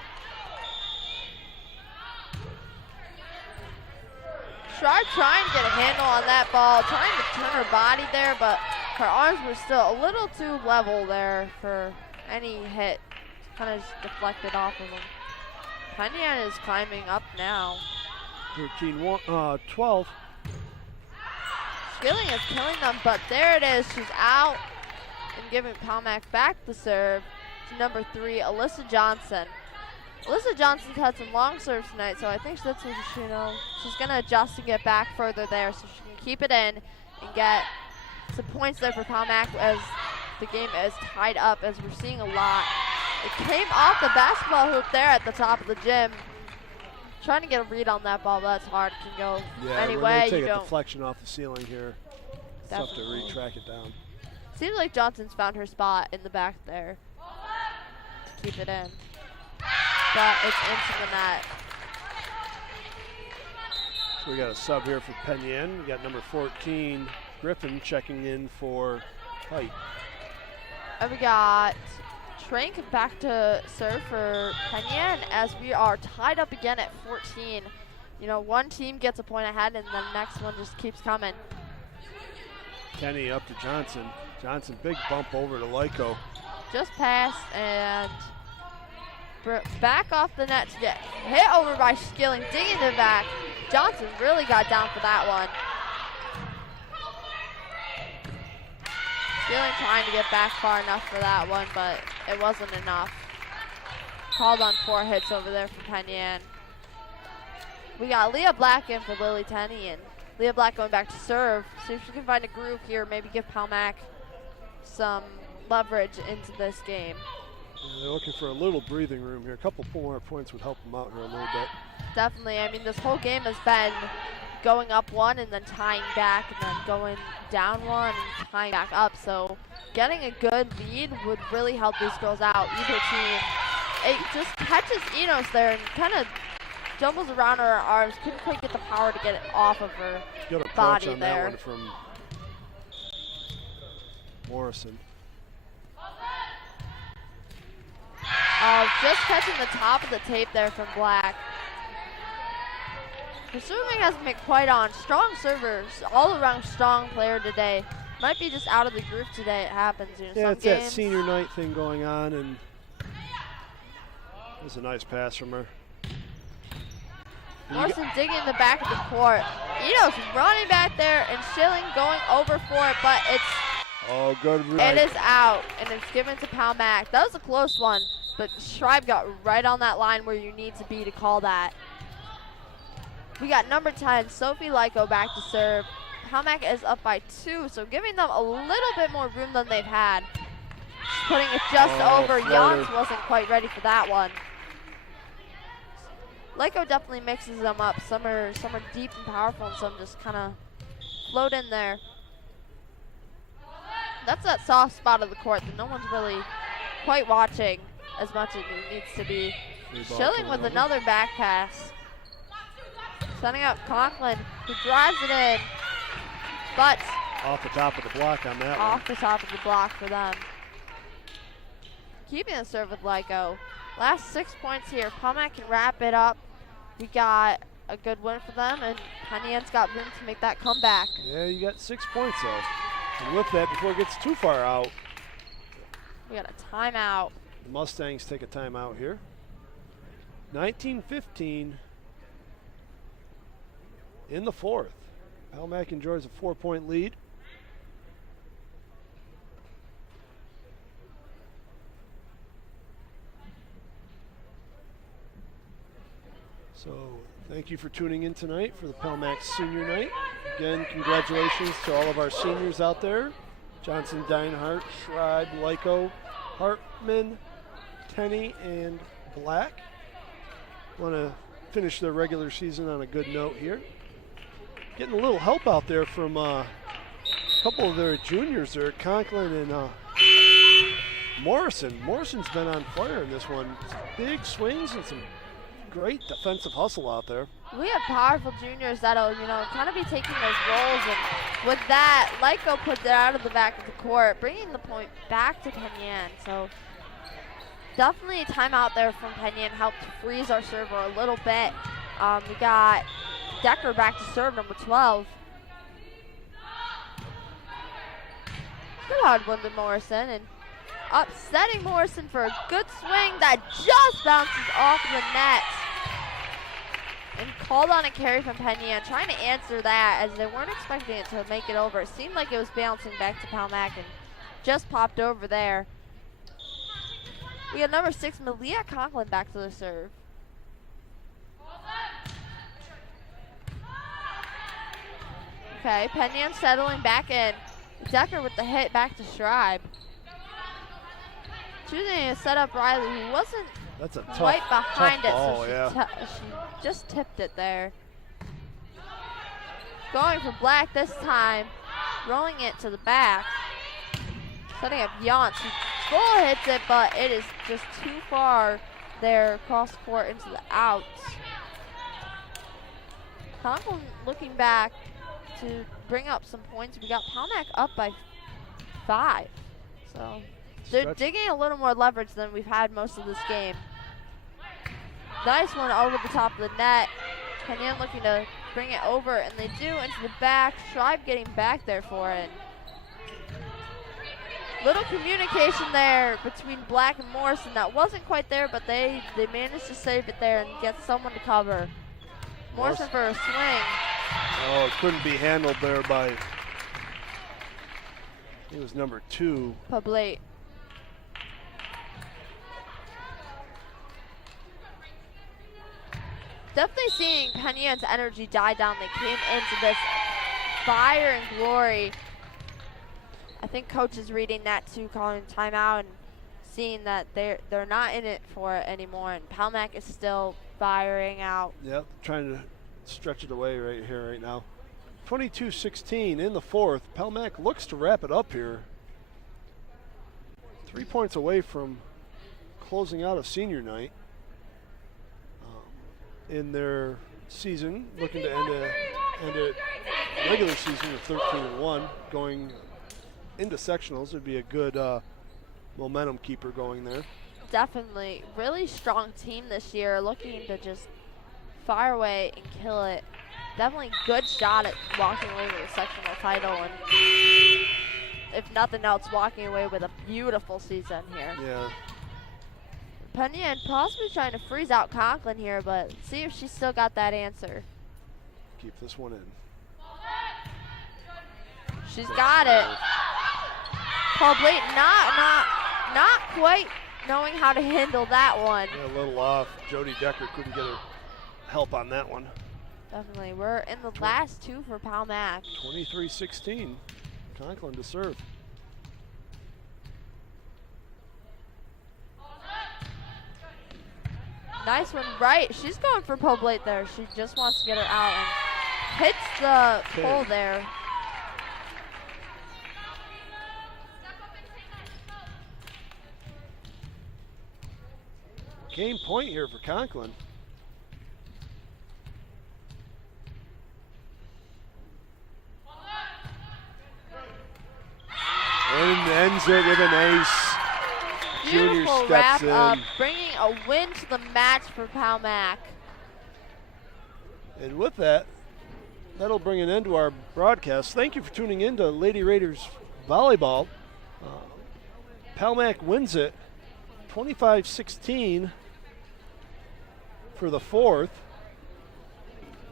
Tried trying to get a handle on that ball, trying to turn her body there, but her arms were still a little too level there for any hit. Kind of just deflected off of them. Penn is climbing up now. 12. Skilling is killing them, but there it is. She's out and giving Palmack back the serve to number 3, Alyssa Johnson. Alyssa Johnson's had some long serves tonight, so I think that's what she's going to adjust and get back further there so she can keep it in and get some points there for Palmack as the game is tied up, as we're seeing a lot. It came off the basketball hoop there at the top of the gym. Trying to get a read on that ball, but that's hard. It can go any way. When they take a deflection off the ceiling here, it's tough to retrack it down. Seems like Johnson's found her spot in the back there to keep it in. But it's into the net. So we got a sub here for Penn. We got number 14, Griffin, checking in for Height. And we got Trank back to serve for Penn as we are tied up again at 14. You know, one team gets a point ahead and the next one just keeps coming. Kenny up to Johnson. Johnson, big bump over to Lyko. Just passed and back off the net to get hit over by Skilling, digging it back. Johnson really got down for that one. Skilling trying to get back far enough for that one, but it wasn't enough. Called on 4 hits over there for Penn. We got Leah Black in for Lily Tenney, and Leah Black going back to serve. See if she can find a groove here, maybe give Palmack some leverage into this game. Yeah, they're looking for a little breathing room here. A couple more points would help them out here a little bit. Definitely. I mean, this whole game has been going up 1 and then tying back and then going down 1 and tying back up. So getting a good lead would really help these girls out, either team. It just catches Enos there and kind of jumbles around her arms. Couldn't quite get the power to get it off of her Good approach body on there. That one from Morrison. Just catching the top of the tape there from Black. Her serving hasn't been quite on. Strong servers, all around strong player today. Might be just out of the groove today. It happens. You know, Yeah, some it's games. that senior night thing going on, and it was a nice pass from her. Morrison digging in the back of the court. Enos running back there and Schilling going over for it, but it's good it is out and it's given to Palmack. That was a close one, but Schreiber got right on that line where you need to be to call that. We got number 10, Sophie Lyko, back to serve. Palmack is up by 2, so giving them a little bit more room than they've had. Putting it just over. Jans wasn't quite ready for that one. Lyko definitely mixes them up. Some are deep and powerful, and some just kind of float in there. That's that soft spot of the court that no one's really quite watching as much as it needs to be. Schilling with another back pass. Setting up Conklin, who drives it in, but off the top of the block on that off the top of the block for them. Keeping the serve with Lyko. Last 6 points here. Palmack can wrap it up. We got a good win for them, and Penn got room to make that comeback. Yeah, you got 6 points though. And with that, before it gets too far out, we got a timeout. the Mustangs take a timeout here. 19-15 in the 4th. Palmack enjoys a 4-point lead. So thank you for tuning in tonight for the Palmack Senior Night. Again, congratulations to all of our seniors out there. Johnson, Deinhardt, Schreiber, Lyko, Hartman, Tenney, and Black. Want to finish their regular season on a good note here. Getting a little help out there from a couple of their juniors there, Conklin and Morrison's been on fire in this one. Big swings and some great defensive hustle out there. We have powerful juniors that'll, kind of be taking those roles, and with that, Lyko puts it out of the back of the court, bringing the point back to Penn. So definitely a timeout there from Penn helped freeze our server a little bit. We got Decker back to serve, number 12. Good hard one to Morrison, and upsetting Morrison for a good swing that just bounces off the net. And called on a carry from Penn, trying to answer that as they weren't expecting it to make it over. It seemed like it was bouncing back to Palmac and just popped over there. We have number 6, Malia Conklin, back to the serve. Okay, Penn settling back in. Decker with the hit back to Schreiber. Choosing to set up Riley, who wasn't That's a tough, right behind tough it, ball, so she just tipped it there. Going for Black this time, rolling it to the back. Setting up Yance, who full hits it, but it is just too far there across court into the outs. Conklin looking back to bring up some points. We got Palmac up by 5. So they're digging a little more leverage than we've had most of this game. Nice one over the top of the net. Penn looking to bring it over, and they do into the back. Schreiber getting back there for it. Little communication there between Black and Morrison that wasn't quite there, but they managed to save it there and get someone to cover. Morrison for a swing. Oh, it couldn't be handled there by, it was number 2. Public. Definitely seeing Penn's energy die down. They came into this fire and glory. I think coach is reading that too, calling timeout and seeing that they're not in it for it anymore, and Palmac is still firing out. Yep, trying to stretch it away right here, right now. 22-16 in the 4th. Palmac looks to wrap it up here. 3 points away from closing out a senior night in their season, looking to end a regular season of 13-1, going into sectionals. Would be a good momentum keeper going there. Definitely. Really strong team this year, looking to just fire away and kill it. Definitely good shot at walking away with a sectional title, and if nothing else, walking away with a beautiful season here. Yeah. Penn possibly trying to freeze out Conklin here, but see if she's still got that answer. Keep this one in. She's got it. Probably not quite knowing how to handle that one. Yeah, a little off. Jody Decker couldn't get her help on that one. Definitely. We're in the last 2 for Palmac. 23-16. Conklin to serve. Nice one, right. She's going for Poblate there. She just wants to get her out and hits the pole there. Game point here for Conklin. And ends it with an ace. Junior Beautiful steps wrap in. up, bringing a win to the match for Palmac. And with that, that'll bring an end to our broadcast. Thank you for tuning in to Lady Raiders Volleyball. Palmac wins it 25-16 for the 4th,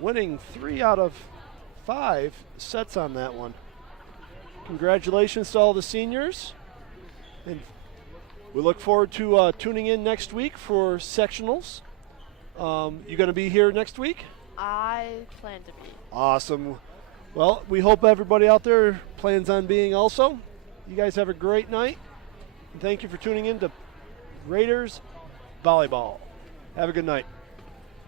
winning 3 out of 5 sets on that one. Congratulations to all the seniors, and we look forward to tuning in next week for sectionals. You going to be here next week? I plan to be. Awesome. Well, we hope everybody out there plans on being also. You guys have a great night, and thank you for tuning in to Raiders Volleyball. Have a good night.